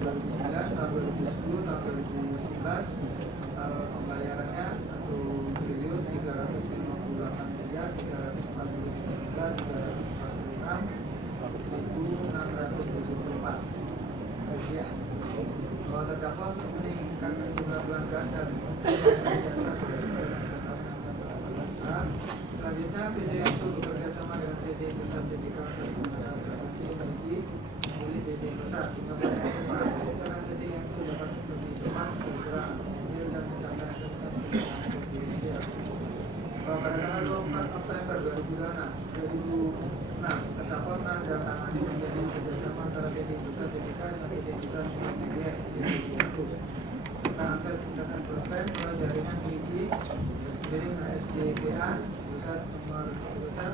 2009, tahun 2010, tahun 2011, total pembayarannya 1.358.346.346.674 rupiah. Bahwa terdakwa untuk meningkatkan jumlah pelanggan dan selanjutnya PT Yanto bekerja sama dengan PT Indosat Tbk untuk menggunakan frekuensi memiliki milik PT Indosat hingga pada karena PT Yanto dapat lebih cepat bergerak ambil dan mencapai hasil penggunaan FDD. Pada tanggal 24 November 2006 terdakwa menandatangani perjanjian kerjasama antara PT Indosat Tbk dengan PT Indosat Media Yanto tentang akses internet broadband melalui jaringan miliki miring HSDPA Indosat nomor Indosat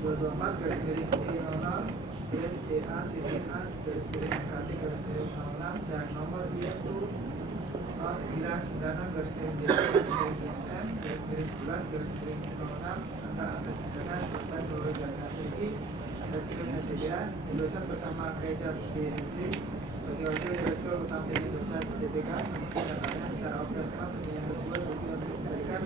224-EA-A-A-NKT-06 dan nomor ISU 0996-DPM-11-06 tentang akses internet broadband melalui jaringan miliki HSDPA Indosat bersama Reza BNC sebagai wakil direktur utama PT Indosat Tbk menyatakan secara operasional perjanjian tersebut untuk memberikan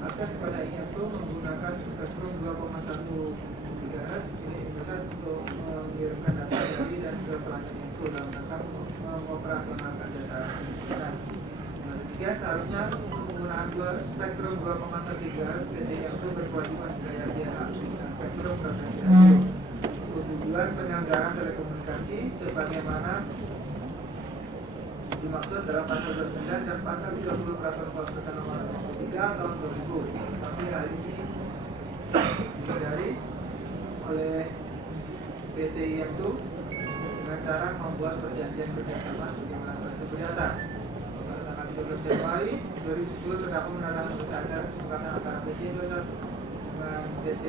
akses kepada Yanto menggunakan spektrum 2,1 GHz milik Indosat untuk mengirimkan data dari dan ke pelanggan Yanto dalam rangka mengoperasionalkan jasa internet. Demikian seharusnya penggunaan spektrum 2,1 GHz PT Yanto berkewajiban membayar biaya dan spektrum frekuensi radio untuk tujuan penyelenggaraan telekomunikasi sebagaimana dimaksud dalam pasal 29 dan pasal 30 Peraturan Kepala Nomor 23 tahun 2000. Tapi hal ini dihindari oleh PT Yanto dengan cara membuat perjanjian kerjasama sebagaimana tersebut di atas. Pada tanggal 13 Januari 2010 terdakwa menandatangani berita kesepakatan antara PT Indosat dengan PT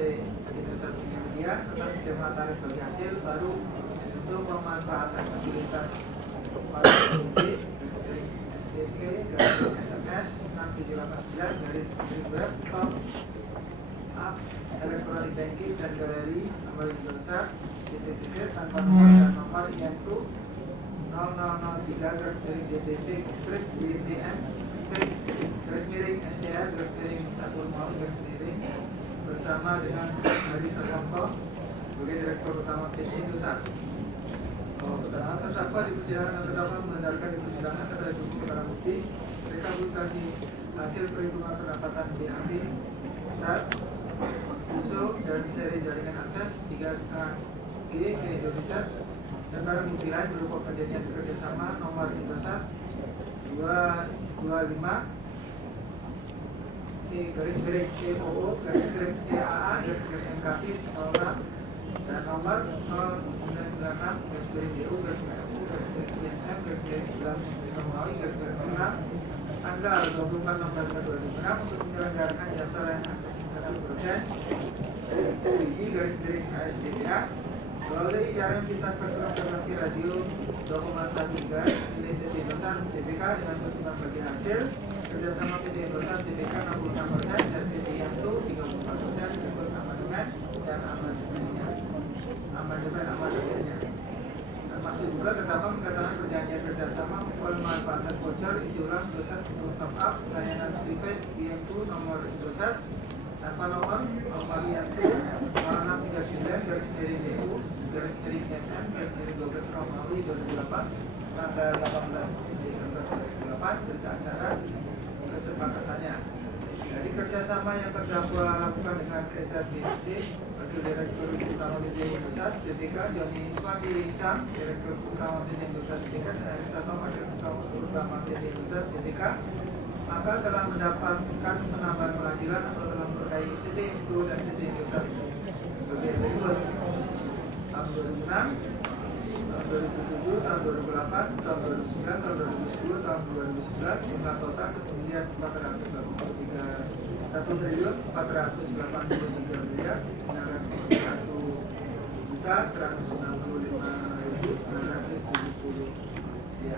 Indosat Media tentang skema tarif bagi hasil baru untuk pemanfaatan fasilitas para publik SDK garis SMS 6789 garis web top up elektronik banking dan galeri nomor Indosat titik tanpa nomor dan nomor Yanto 0003 DTP strip DTM garis miring SDR garis miring 1 garis miring bersama dengan Hari Sarwanto sebagai Direktur Utama PT Indosat. Keterangan terdakwa di persidangan dan terdakwa mengendalikan di persidangan terkait hukum barang bukti rekapitulasi hasil perhitungan pendapatan BAB SAT usul dan seri jaringan akses 3AG ke Indonesia dan barang bukti lain berupa perjanjian kerjasama nomor Indosat 225 garis miring EOO garis miring EAA garis miring NKT 06 dan nomor 0996 garis miring DU garis miring FU garis miring INM garis miring 11 Romawi garis miring 6 tanggal 24 November 2006 untuk menyelenggarakan jasa layanan akses internet broadband UIG garis miring HSDPA melalui jaringan pintas pertukaran frekuensi radio 2,1 GHz milik PT Indosat Tbk dengan keuntungan bagi hasil kerjasama PT Indosat Tbk 66% dan PT Yanto 34% ikut amandemen dan amandemennya. Termasuk juga terdakwa mengatakan perjanjian kerjasama pemanfaatan voucher isi ulang Indosat untuk top up layanan prepaid Yanto nomor Indosat tanpa nomor Yanto 0639 garis miring DU garis miring MM garis miring 12 Romawi 2008 tanggal 18 Desember 2008 berita acara kesepakatannya. Dari kerjasama yang terdakwa lakukan dengan Reza BNC, Wakil Direktur Utama PT Indosat Tbk, Joni Iswati Sam, Direktur Utama PT Indosat Tbk, dan Arisa Thomas, Direktur Utama PT Indosat Tbk, maka telah mendapatkan penambahan penghasilan atau telah memperkaya PT Info dan PT Indosat sebagai berikut. Tahun 2006 tahun 2007, tahun 2008, tahun 2009, tahun 2010, tahun 2011 jumlah total ketinggian 1.495.970 ya.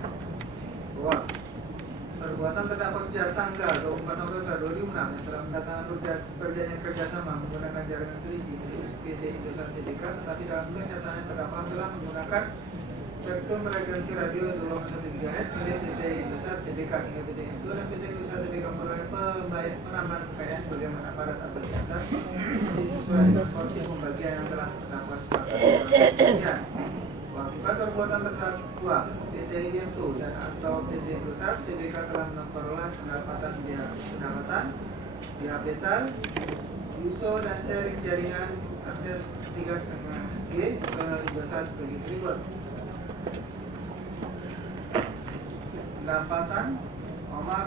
Bahwa perbuatan terdakwa sejak tanggal 24 November 2006 yang telah mendatangkan perjanjian kerjasama menggunakan jaringan 3G milik PT Indosat Tbk, tetapi dalam kenyataannya terdakwa telah menggunakan spektrum frekuensi radio 2,1 GHz milik PT Indosat Tbk hingga PT itu dan PT Indosat Tbk memperoleh penambahan kekayaan sebagaimana pada tabel di atas sesuai dengan porsi pembagian yang telah terdakwa sepakati. Akibat perbuatan terdakwa PT Iento dan atau PT Indosat Tbk telah memperoleh pendapatan via petal, USO dan sharing jaringan akses 3,5G ke Indosat bagi berikut. Pendapatan,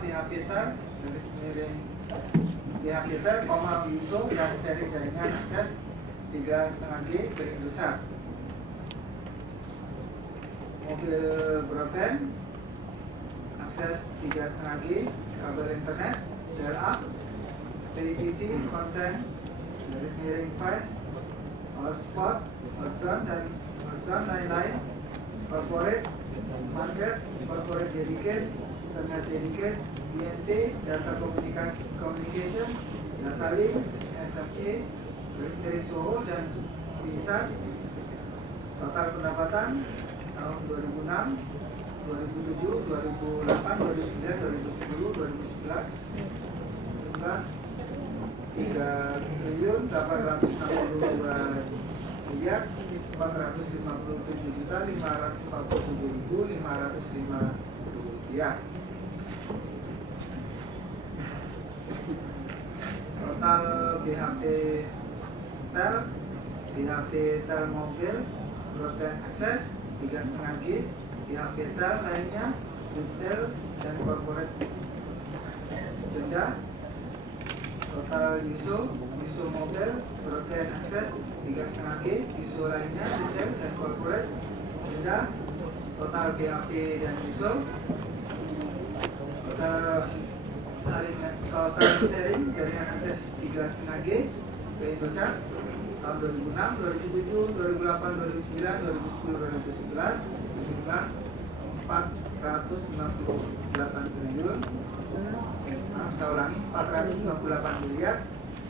via petal, garis miring via petal, USO dan sharing jaringan akses 3,5G ke Indosat. Mobil broadband, akses 3,5G, kabel internet, dial-up, PTV, konten, garis miring file, hotspot, hotzone dan lain-lain, corporate, market, corporate dedicate, internet dedicate, INT, data communication, data link, SMA, garis miring SOHO dan bisa. Total pendapatan tahun 2006, 2007, 2008, 2009, 2010, 2011 jumlah 3.457.547.550 total BHP tel mobil broadband access 3,5G, BHP tel lainnya retail dan corporate denda. Total USO mobil broadband access 3,5G, USO lainnya retail dan corporate denda. Total BHP dan USO. Total sharing jaringan akses 3,5G ke Indosat tahun 2006, 2007, 2008, 2009, 2010, 2011 jumlah 498 triliun. Saya ulangi, 498 miliar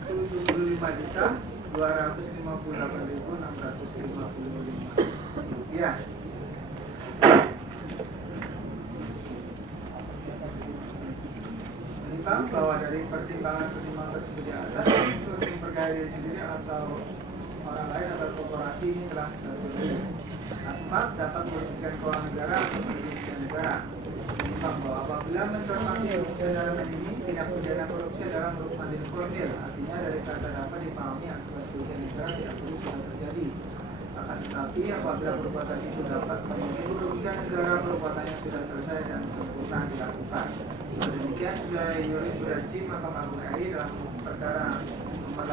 75.258.655 rupiah. Menimbang bahwa dari pertimbangan tersebut di atas, unsur sumber daya diri sendiri atau orang lain atau korporasi ini telah terpenuhi. Keempat, dapat merugikan keuangan negara atau merugikan negara. Menimbang bahwa apabila mencermati kebenaran ini, tindak pidana korupsi adalah merupakan tindak formil. Artinya dari kata dapat dipahami akibat kerugian negara tidak perlu sudah terjadi. Akan tetapi apabila perbuatan itu dapat merugikan negara, perbuatannya sudah selesai dan sempurna dilakukan. Demikian sudah jurisprudensi Mahkamah Agung RI dalam perkara nomor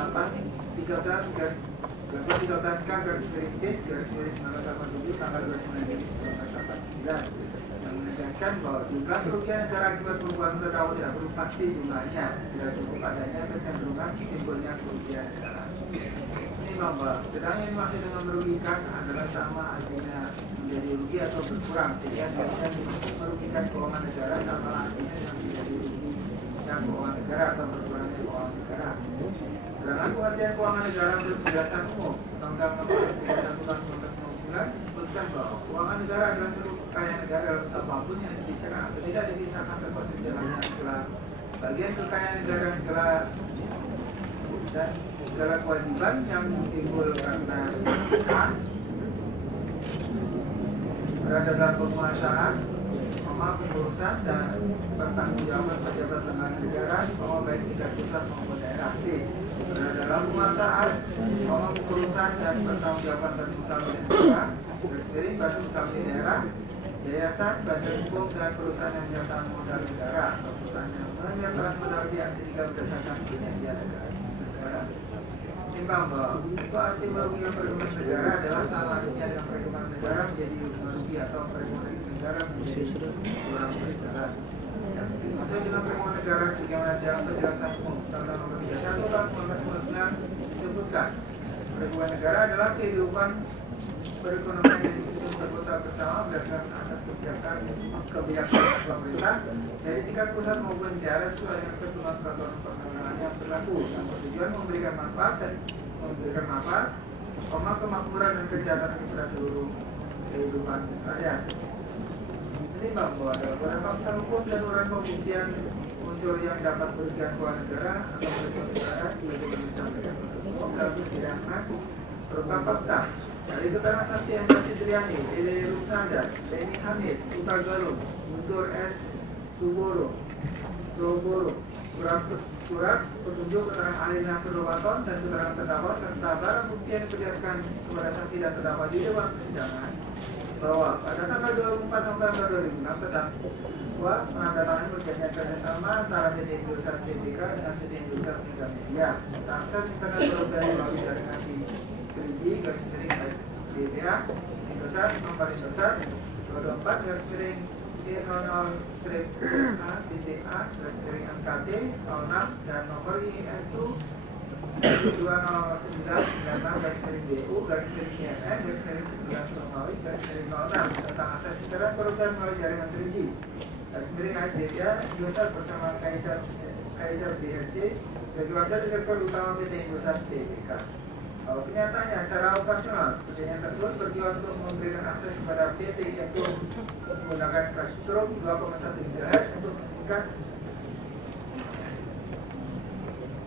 13K/1987 tanggal 29 Juni 1989 yang menegaskan bahwa jumlah kerugian negara akibat perbuatan terdakwa tidak perlu pasti jumlahnya, tidak cukup adanya kecenderungan timbulnya kerugian negara. Ini bahwa sedang yang dimaksud dengan merugikan adalah sama artinya menjadi rugi atau berkurang, sehingga biasanya merugikan keuangan negara sama artinya yang menjadi rugi yang keuangan negara atau berkurangnya keuangan negara. Sedangkan pengertian keuangan negara menurut penjelasan umum Undang-Undang Nomor 31 Tahun 1999 disebutkan bahwa keuangan negara adalah seluruh kekayaan negara dalam apapun yang dipisahkan atau tidak dipisahkan termasuk dalamnya segala bagian kekayaan negara dan segala kewajiban yang timbul karena berada dalam penguasaan, pengurusan dan pertanggungjawaban pejabat lembaga negara, baik tingkat pusat maupun daerah. Berada dalam penguasaan, pengurusan dan pertanggungjawaban badan usaha milik negara, garis badan usaha milik daerah, yayasan, badan hukum dan perusahaan yang menyertakan modal negara atau perusahaan yang menyertakan modal di aksi berdasarkan perjanjian negara. paham bahwa itu arti merugikan perekonomian negara adalah sama artinya dengan perekonomian negara menjadi merugi atau perekonomian negara menjadi kurang bersalah. Maksudnya dengan perekonomian negara bagaimana dalam penjelasan Undang-Undang Nomor 31 Tahun 1999 disebutkan perekonomian negara adalah kehidupan perekonomian yang disusun berusaha bersama berdasarkan atas kebijakan pemerintah dari tingkat pusat maupun daerah sesuai dengan ketentuan peraturan perundang-undangan yang berlaku dan bertujuan memberikan manfaat kemakmuran dan kesejahteraan kepada seluruh kehidupan rakyat. Ini bahwa dalam beberapa pasal hukum dan uraian pembuktian unsur yang dapat merugikan keuangan negara atau merugikan negara sebagai disampaikan untuk dalam persidangan berupa fakta dari keterangan saksi Hendra Fitriani, Dede Rusnanda, Denny Hamid, Uta Galung, Guntur S. Soboro, surat petunjuk keterangan ahli Nasrul Waton dan keterangan terdakwa serta barang bukti yang diperlihatkan kepada saksi dan terdakwa di dewan persidangan bahwa pada tanggal 24 November 2006 terdakwa menandatangani perjanjian kerjasama antara PT Indosat Tbk dengan PT Indosat Media. Akses internet beroperasi melalui jaringan di 3G garis miring DPA Indosat nomor Indosat 24 garis miring E00-A DCA garis miring MKT 06 dan nomor ISU 2009 garis miring BU garis miring IMN garis miring 9 Romawi garis miring 06 tentang akses internet beroperasi melalui jaringan 3G garis miring DPA Indosat bersama Kaiser BRC sebagai direktur utama PT Indosat Tbk. Kenyataannya secara operasional perjanjian tersebut bertujuan untuk memberikan akses kepada PT yaitu menggunakan spektrum 2,1 GHz untuk mengikat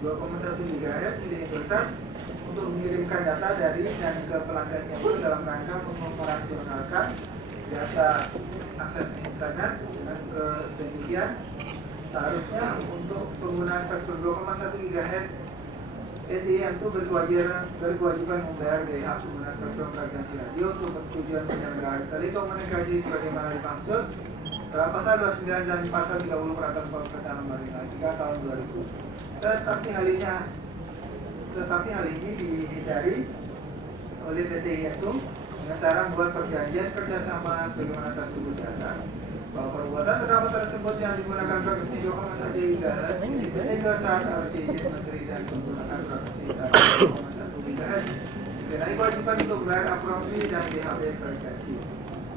2,1 GHz di Indosat untuk mengirimkan data dari dan ke pelanggannya itu dalam rangka mengoperasionalkan jasa akses internet dan demikian seharusnya untuk penggunaan spektrum 2,1 GHz PTN itu berkewajiban membayar biaya hak penggunaan spektrum frekuensi radio untuk bertujuan penyelenggaraan telekomunikasi sebagaimana dimaksud dalam pasal 29 dan pasal 30 Peraturan Pemerintah Nomor 53 Tahun 2000. Tetapi hal ini dihindari oleh PTN itu dengan cara membuat perjanjian kerjasama sebagaimana tersebut di atas. Bahwa perbuatan terdapat tersebut yang digunakan frekuensi 2,1 GHz di PT Indosat harus diizin Menteri dan menggunakan frekuensi 2,1 GHz mengenai kewajiban untuk bayar apropriasi dan DHB frekuensi.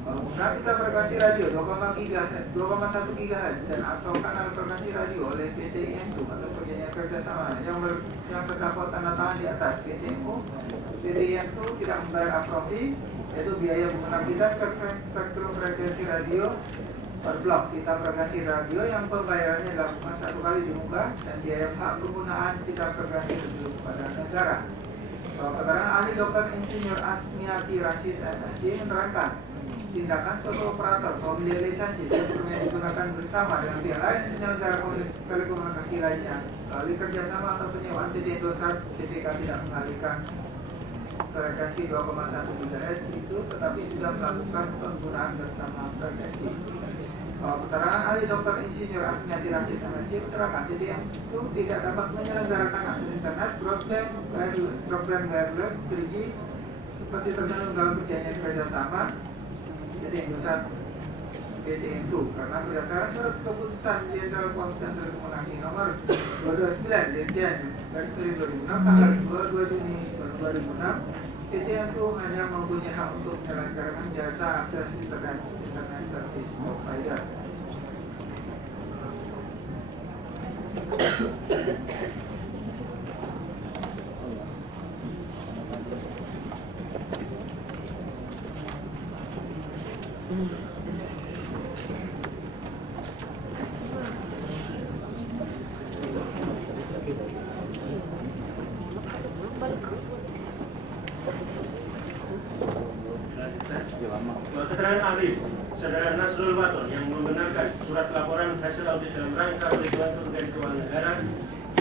Penggunaan kita frekuensi radio 2,1 GHz dan atau kanal frekuensi radio oleh PT INSU atau perjanjian kerjasama yang terdapat tanda tangan di atas PT INSU tidak membayar apropriasi yaitu biaya menggunakan kita spektrum frekuensi radio per blok kita frekuensi radio yang pembayarannya dilakukan satu kali di muka dan biaya hak penggunaan kita frekuensi radio kepada negara. Bahwa keterangan ahli Dr. Insinyur Asmiati Rashid MSc menerangkan tindakan suatu operator pembeli lisensi spektrum yang digunakan bersama dengan pihak lain penyelenggara telekomunikasi lainnya melalui kerjasama atau penyewaan PT Indosat Tbk tidak mengalihkan frekuensi 2,1 GHz itu tetapi sudah melakukan penggunaan bersama frekuensi. Keterangan ahli Dr. Insinyur Asmiati Rashid MSc menerangkan TDM itu tidak dapat menyelenggarakan akses internet broadband wireless 3G seperti tercantum dalam perjanjian kerjasama PT Indosat PT Indosat karena berdasarkan surat keputusan Jenderal Pos dan Telekomunikasi nomor 229 Dirjen garis miring 2006 tanggal 22 Juni 2006 PT Indosat hanya mempunyai hak untuk menyelenggarakan jasa akses internet service provider. Keterangan ahli Saudara Nasrul Waton yang membenarkan surat laporan hasil audit dalam rangka perlindungan kerugian keuangan negara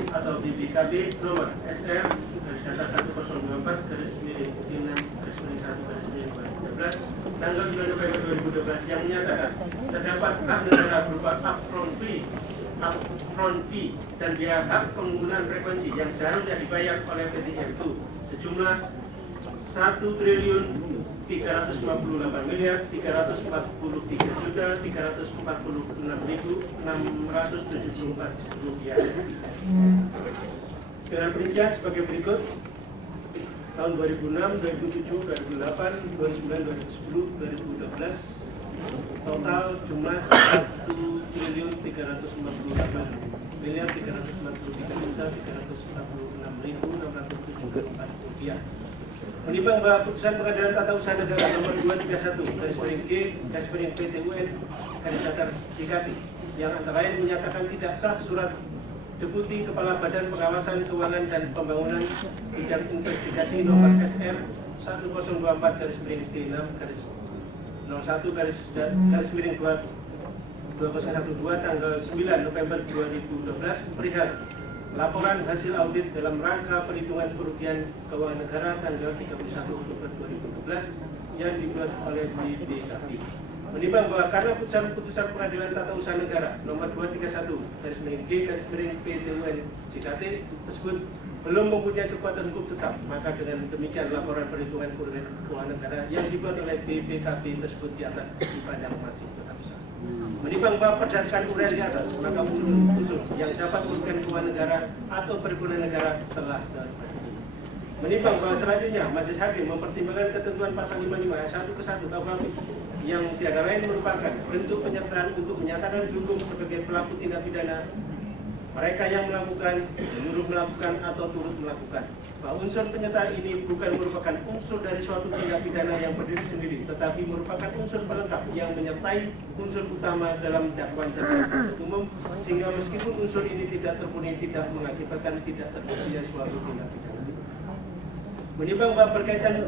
atau BPKB nomor SR garis data 1024 garis miring 1 garis miring 2013 tanggal 9 November 2012 yang menyatakan terdapat hak negara berupa upfront fee upfront fee dan biaya hak penggunaan frekuensi yang seharusnya dibayar oleh PT IM2 sejumlah 1.343.346.346.674 rupiah. Dengan perincian sebagai berikut: tahun 2006, 2007, 2008, 2009, 2010, 2012 total jumlah 1.343.346.346.674 rupiah. Menimbang bahwa putusan Pengadilan Tata Usaha Negara nomor 231/G/PT UN/JKT yang antara lain menyatakan tidak sah surat Deputi Kepala Badan Pengawasan Keuangan dan Pembangunan bidang investigasi nomor SR 1024/01/2012 tanggal 9 November 2012 perihal laporan hasil audit dalam rangka perhitungan kerugian keuangan negara tanggal 31 Oktober 2012 yang dibuat oleh BPKP. Menimbang bahwa karena putusan Pengadilan Tata Usaha Negara nomor 231/G/PT UN/JKT tersebut belum mempunyai kekuatan hukum tetap, maka dengan demikian laporan perhitungan kerugian keuangan negara yang dibuat oleh BPKP tersebut di atas dipandang masih tetap sah. Menimbang bahwa berdasarkan uraian di atas, maka unsur yang dapat merugikan keuangan negara atau perekonomian negara telah terpenuhi. Menimbang bahwa selanjutnya Majelis Hakim mempertimbangkan ketentuan pasal 55 ayat 1 ke 1 KUHP yang tiada lain merupakan bentuk penyertaan untuk menyatakan dihukum sebagai pelaku tindak pidana mereka yang melakukan, menyuruh melakukan atau turut melakukan. Bahwa unsur penyertaan ini bukan merupakan unsur dari suatu tindak pidana yang berdiri sendiri, tetapi merupakan unsur pelengkap yang menyertai unsur utama dalam dakwaan jaksa umum, sehingga meskipun unsur ini tidak terpenuhi tidak mengakibatkan tidak terjadinya suatu tindak pidana. Menimbang bahwa berkaitan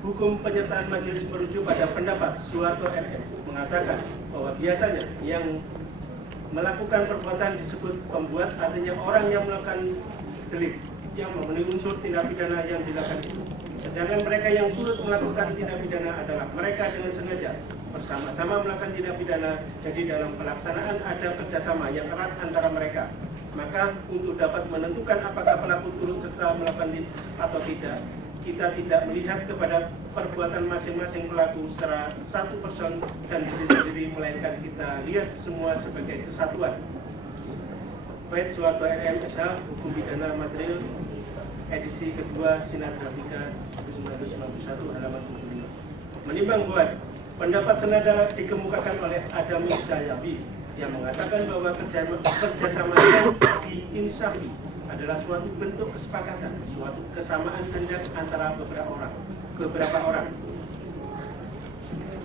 hukum penyertaan, majelis merujuk pada pendapat Suharto MM mengatakan bahwa biasanya yang melakukan perbuatan disebut pembuat, artinya orang yang melakukan delik yang memenuhi unsur tindak pidana yang dilakukan itu. Sedangkan mereka yang turut melakukan tindak pidana adalah mereka dengan sengaja bersama-sama melakukan tindak pidana. Jadi dalam pelaksanaan ada kerjasama yang erat antara mereka. Maka untuk dapat menentukan apakah pelaku turut serta melakukan atau tidak, kita tidak melihat kepada perbuatan masing-masing pelaku secara satu person dan sendiri-sendiri, melainkan kita lihat semua sebagai kesatuan. Baik Suharto RM SH, Hukum Pidana Material, edisi kedua Sinar Grafika 1991 halaman 75. Menimbang bahwa pendapat senada dikemukakan oleh Adam Jayabi yang mengatakan bahwa kerjasama yang diinsafi adalah suatu bentuk kesepakatan, suatu kesamaan kehendak antara beberapa orang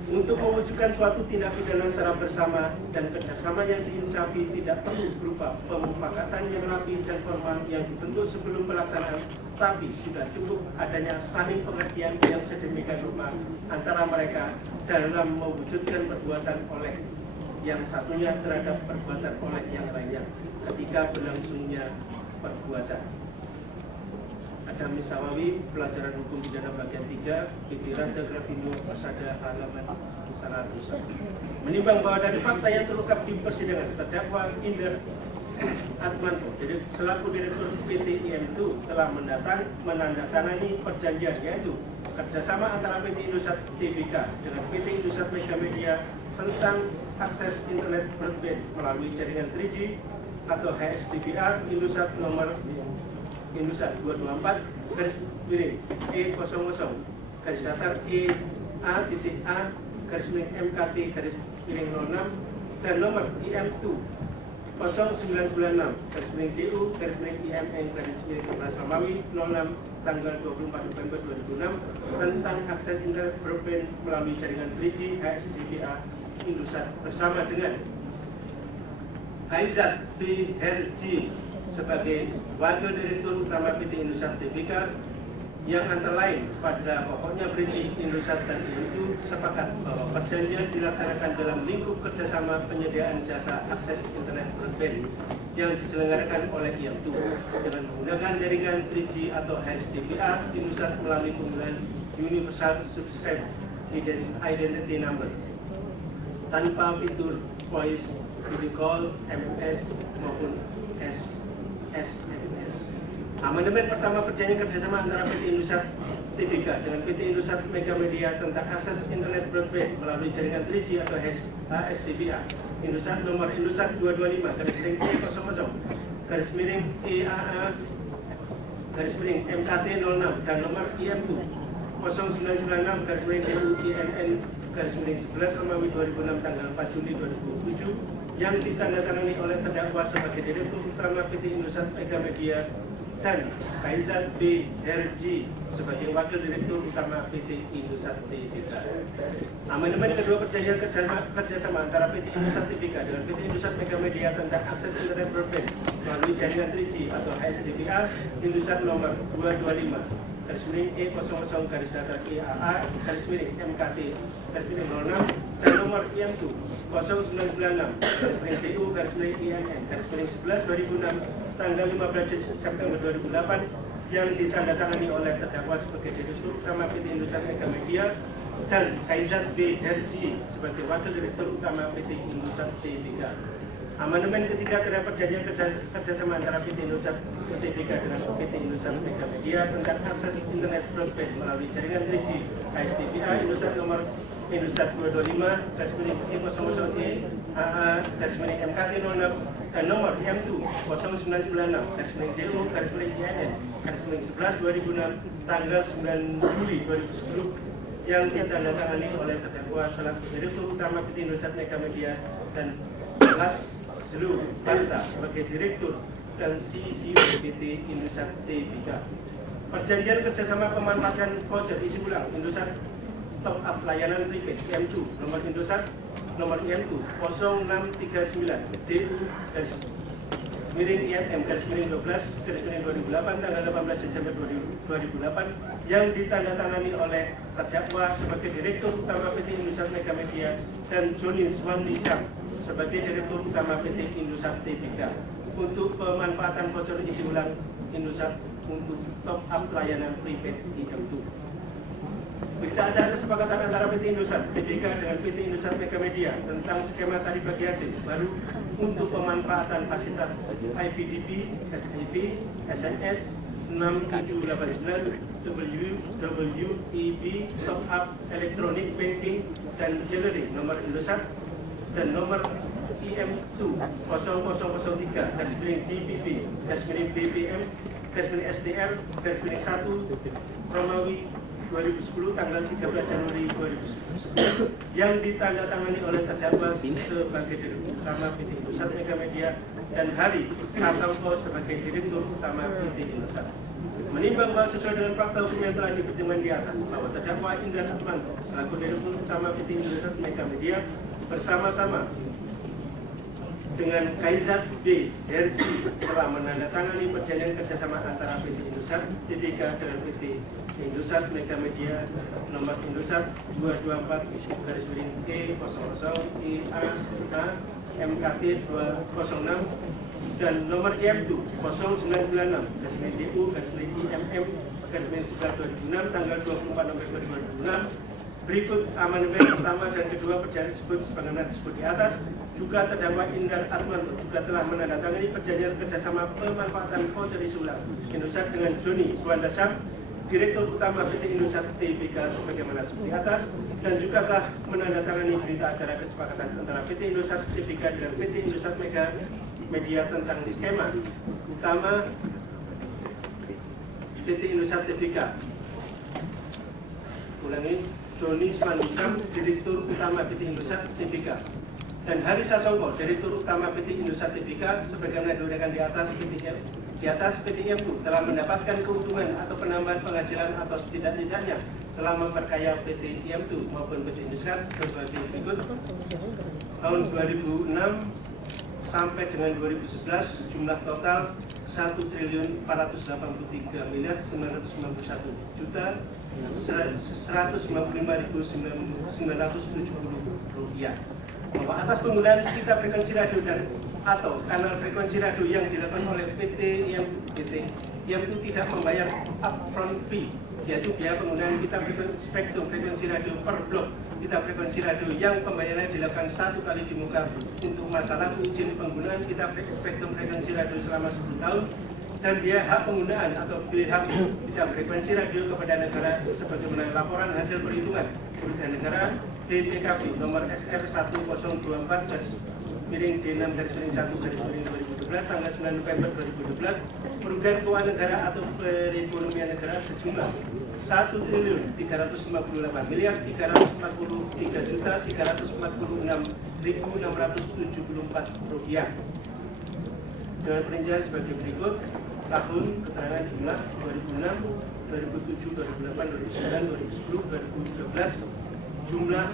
untuk mewujudkan suatu tindak pidana secara bersama, dan kerjasama yang diinsafi tidak perlu berupa pemufakatan yang rapi dan formal yang dibentuk sebelum pelaksanaan, tapi sudah cukup adanya saling pengertian yang sedemikian rupa antara mereka dalam mewujudkan perbuatan oleh yang satunya terhadap perbuatan oleh yang lainnya ketika berlangsungnya perbuatan. Adam Misawawi, Pelajaran Hukum Pidana Bagian 3, PT Raja Grafindo, Persada halaman 101. Menimbang bahwa dari fakta yang terungkap di persidangan, terdakwa Indra Atmanto, jadi selaku Direktur PT IM2 telah menandatangani perjanjian, yaitu kerjasama antara PT Indosat Tbk dengan PT Indosat Megamedia tentang akses internet broadband melalui jaringan 3G atau HSDPR Indosat nomor Indosat 224-E010-EA-A-MKT-06 dan nomor IM2 0996-DU-IMN-11 Romawi 06 tanggal 24 November 2006 tentang akses internet broadband melalui jaringan 3G HSDPA Indosat bersama dengan Aizat B. Herji sebagai Wakil Direktur Utama PT Indosat Tbk, yang antara lain pada pokoknya prinsip Indosat dan IM2 sepakat bahwa perjanjian dilaksanakan dalam lingkup kerjasama penyediaan jasa akses internet broadband yang diselenggarakan oleh IM2 dengan menggunakan jaringan 3G atau HSDPA Indosat melalui penggunaan Universal Subscribe Identity Number tanpa fitur voice call MS maupun SMS. Amandemen pertama perjanjian kerjasama antara PT Indosat Tbk dengan PT Indosat Mega Media tentang akses internet broadband melalui jaringan 3G atau HSDPA Indosat nomor Indosat 225 /T00 EAA MKT 06 dan nomor IM2 0996 DUINN 11 Romawi 2006 tanggal 4 Juni 2007 yang ditandatangani oleh terdakwa sebagai Direktur Utama PT Indosat Mega Media dan Kaizat B. Herji sebagai Wakil Direktur Utama PT Indosat Tbk. Amandemen kedua perjanjian kerjasama antara PT Indosat Tbk dengan PT Indosat Mega Media tentang akses internet broadband melalui jaringan 3G atau HSDPA Indosat nomor 225 E00 EAA MKT 06 dan nomor IM2 0996 DU INN 11 2006 tanggal 15 September 2008 yang ditandatangani oleh terdakwa sebagai Direktur Utama PT Indosat Mega Media dan Kaizat B. Herji sebagai Wakil Direktur Utama PT Indosat Tbk. Amandemen ketiga terhadap perjanjian kerjasama antara PT Indosat Tbk dengan PT Indosat Mega Media tentang akses internet broadband melalui jaringan 3G HSDPA Indosat nomor Indosat 225 E00 EAA MKT 06 dan nomor IM2 0996 DU INN 11 2006 tanggal 9 Juli 2010 yang ditandatangani oleh terdakwa selaku Direktur Utama PT Indosat Mega Media dan Las Zelu Banta sebagai Direktur dan CEO PT Indosat Tbk. Perjanjian kerjasama pemanfaatan voucher isi ulang Indosat Top Up Layanan Prepaid IM2 nomor Indosat nomor IM2 0639 DU INM 12 2008 tanggal 18 Desember 2008 yang ditandatangani oleh terdakwa sebagai Direktur Utama PT Indosat Mega Media dan Joni Swandisam sebagai Direktur Utama PT Indosat Tbk untuk pemanfaatan voucher isi ulang Indosat untuk top up layanan prepaid IM2. Berita acara kesepakatan antara PT Indosat Tbk dengan PT Indosat Mega Media tentang skema tarif bagi hasil baru untuk pemanfaatan fasilitas IPTV, SIP, SNS 6789, WEB, Top Up Electronic Banking dan Jewelry nomor Indosat dan nomor IM2 0003 DPP BPM SDR 1 Romawi 2010 tanggal 13 Januari 2010 yang ditandatangani oleh terdakwa sebagai Direktur Utama PT Indosat Mega Media dan Hari Satangko sebagai Direktur Utama PT Indosat. Menimbang bahwa sesuai dengan fakta hukum yang telah dipertimbangkan di atas bahwa terdakwa Indra Atmanto selaku Direktur Utama PT Indosat Mega Media bersama-sama dengan Kaizat B. Herji telah menandatangani perjanjian kerjasama antara PT Indosat Tbk dengan PT Indosat Mega Media nomor Indosat 224 E00 EAA MKT 206 dan nomor IM2 0996 DU IMM 11 2006 tanggal 24 November 2006. Berikut amandemen pertama dan kedua perjanjian tersebut sebagaimana disebut di atas. Juga terdakwa Indra Atmanto juga telah menandatangani perjanjian kerjasama pemanfaatan voucher isi ulang Indosat dengan Joni Swandasam, Direktur Utama PT Indosat Tbk sebagaimana disebut di atas, dan juga telah menandatangani berita acara kesepakatan antara PT Indosat Tbk dengan PT Indosat Mega Media tentang skema utama PT Indosat Tbk. Ulangi, Joni Swandasam, Direktur Utama PT Indosat Tbk, dan Hari Satangko, Direktur Utama PT Indosat Tbk sebagaimana diuraikan di atas. PT IM2 telah mendapatkan keuntungan atau penambahan penghasilan atau setidak-tidaknya telah memperkaya PT IM2 maupun PT Indosat sebagai berikut. Tahun 2006 sampai dengan 2011 jumlah total 1.483.991.170 rupiah. Bahwa atas penggunaan kita frekuensi radio dan atau kanal frekuensi radio yang dilakukan oleh PT IM2 tidak membayar upfront fee, yaitu biaya penggunaan kita spektrum frekuensi radio per blok pita frekuensi radio yang pembayarannya dilakukan 1 kali di muka untuk masalah izin penggunaan pita spektrum frekuensi radio selama 10 tahun dan biaya hak penggunaan atau biaya hak pita frekuensi radio kepada negara sebagaimana laporan hasil perhitungan kerugian negara BPKB nomor SR 1024 miring D6/1/2012 tanggal 9 November 2012 kerugian keuangan negara atau perekonomian negara sejumlah 1.353.346.644 rupiah. Dengan perincian sebagai berikut: tahun keterangan jumlah 2006, 2007, 2008, 2009, 2010, 2012 jumlah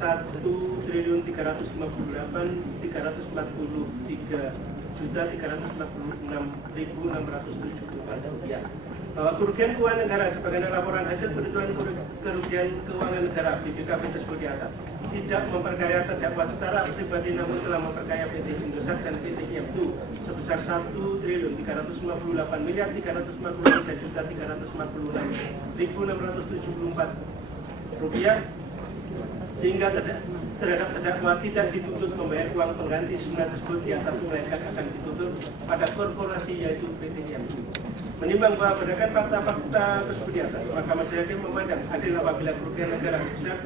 1.343.346.644 rupiah. Bahwa kerugian keuangan negara sebagaimana laporan hasil perhitungan kerugian keuangan negara BPKB tersebut di atas tidak memperkaya terdakwa secara pribadi namun telah memperkaya PT Indosat dan PT IM2 sebesar 1.353.346.644 rupiah sehingga terhadap terdakwa tidak dituntut membayar uang pengganti sunat tersebut di atas melainkan akan dituntut pada korporasi yaitu PT IM2. Menimbang bahwa berdasarkan fakta-fakta tersebut di atas, maka majelis hakim memandang adil apabila kerugian negara sebesar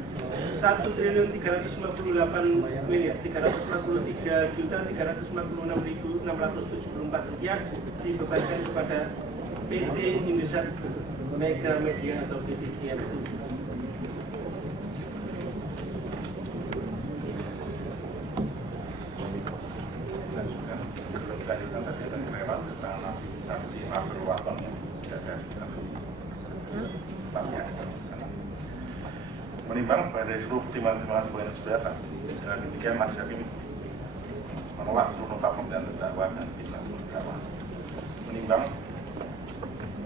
1.353.356.644 rupiah dibebankan kepada PT Indosat Mega Media atau PT IM2. Menimbang pada seluruh pertimbangan poin tersebut atas, dengan demikian majelis hakim menolak seluruh nota pembedaan terdakwa dan bisa terdakwa. Menimbang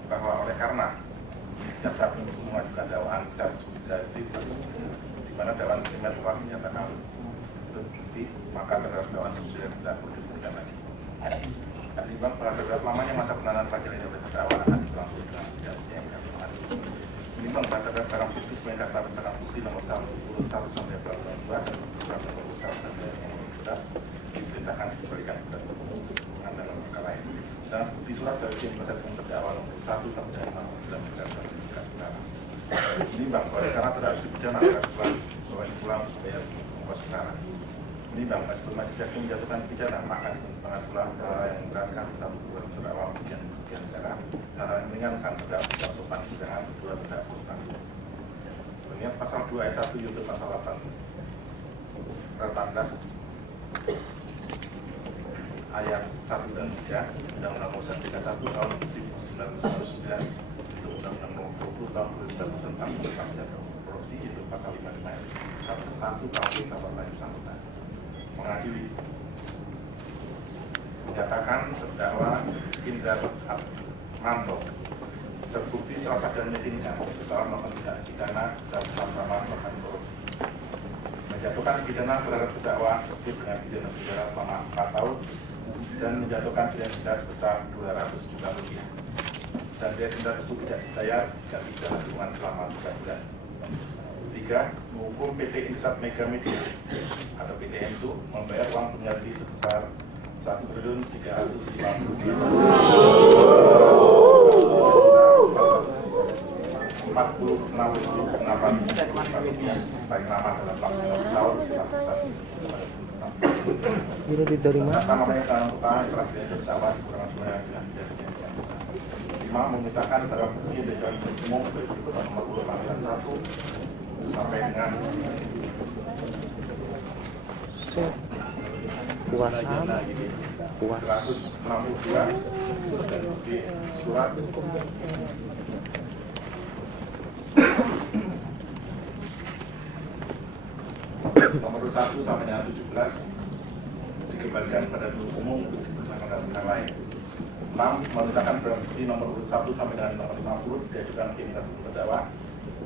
bahwa oleh karena jaksa penuntut mengajukan dakwaan secara subsidiaris di mana dakwaan primer telah dinyatakan terbukti, maka terhadap dakwaan subsidiaris tidak perlu diberikan lagi. Menimbang bahwa terhadap lamanya masa penahanan pajak ini oleh terdakwa akan berlangsung dengan tidak siap. Menimbang berdasarkan barang bukti sebagai daftar barang bukti nomor 1 sampai 22 dan nomor 1 sampai nomor 12 diperintahkan diberikan kepada dengan dalam perkara lain. Dan bukti surat dari tim penasihat terdakwa nomor 1 sampai dengan nomor 9 berdasarkan perkara. Menimbang bahwa karena tidak harus dipidana bahwa pulang supaya ongkos perkara. Menimbang majelis hakim menjatuhkan pidana maka ditentukan pula yang memberatkan satu terdakwa kerugian negara yang meringankan terdakwa sopan dengan dua terdakwa sopan. Mengingat pasal 2 ayat 1 yaitu pasal 18 ayat 1 dan 3 Undang-Undang Nomor 31 tahun 1999 itu Undang-Undang Nomor 20 tahun 2001 tentang pemberantasan korupsi itu pasal 55 ayat 1 tahun 2008 bersangkutan mengadili menyatakan terdakwa Indra Manto terbukti salah satu dan meyakinkan setelah melakukan tindak pidana dan bersama-sama melakukan korupsi, menjatuhkan pidana terhadap terdakwa tersebut dengan pidana penjara selama 4 tahun dan menjatuhkan pidana denda sebesar 200 juta rupiah dan denda tersebut tidak dibayar jika pidana hukuman selama 3 bulan. 3. Menghukum PT Indosat Mega Media atau PTM itu membayar uang pengganti sebesar 1.350.046.844 rupiah baik nama dalam waktu 1 tahun Ini dari mana? namanya dalam utang telah terdakwa dikurangan sungai dengan pidana. 5. Memintakan barang bukti dan umum berikut nomor 10 panggilan 1 sampai dengan Kuasa 162 dan bukti surat nomor 1 sampai dengan 17 dikembalikan pada penuntut umum untuk dipertimbangkan dengan lain. 6. Memintakan barang bukti nomor 1 sampai dengan nomor 50 diajukan tim terdakwa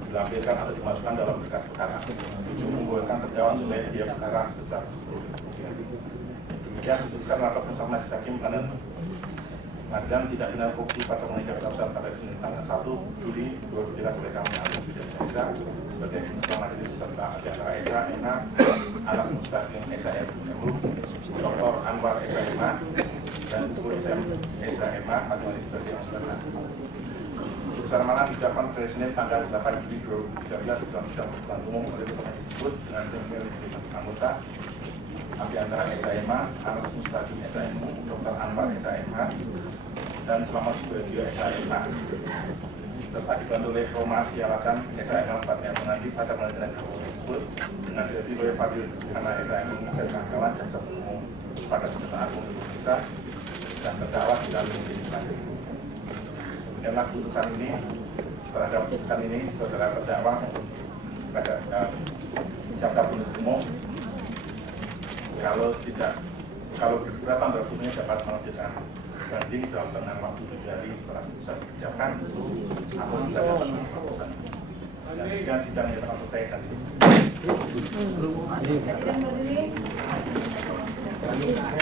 dilampirkan atau dimasukkan dalam berkas perkara. 7. Membolehkan terdakwa supaya biaya perkara sebesar 10 rupiah. Demikian diputuskan rapat bersama majelis hakim pengadilan tidak benar korupsi pada mengenai Jakarta Pusat pada pada Senin tanggal 1 Juli 2013 oleh kami ahli pidana Esa sebagai ketua majelis serta di antara Esa, NH, anak mustaqim Esa MU, Dr. Anwar Esa MH, dan Ibu Esa MH, ahli majelis dari yang sebelah. Putusan malam diucapkan pada Senin tanggal 8 Juli 2013 dalam sidang persidangan umum oleh ketua tersebut dengan pemilihan anggota di antara Esa MH, anak mustaqim Esa MU, Dr. Anwar Esa MH, dan Selamat Subagio Esa MH, serta dibantu oleh Formasi Alasan Esa MH yang mengadili pada pengadilan tersebut dengan dihadiri oleh Fadil Hana Esa MU dan kawan jaksa umum pada Kejaksaan Agung Indonesia dan terdakwa di dalam investigasi. Demikianlah putusan ini. Terhadap putusan ini, saudara terdakwa pada jaksa penuntut umum kalau keberatan terhadap putusannya dapat mengajukan banding dalam tengah waktu 7 hari setelah putusan dibacakan atau bisa dapat putusan. Dan jika sidang yang telah selesai dan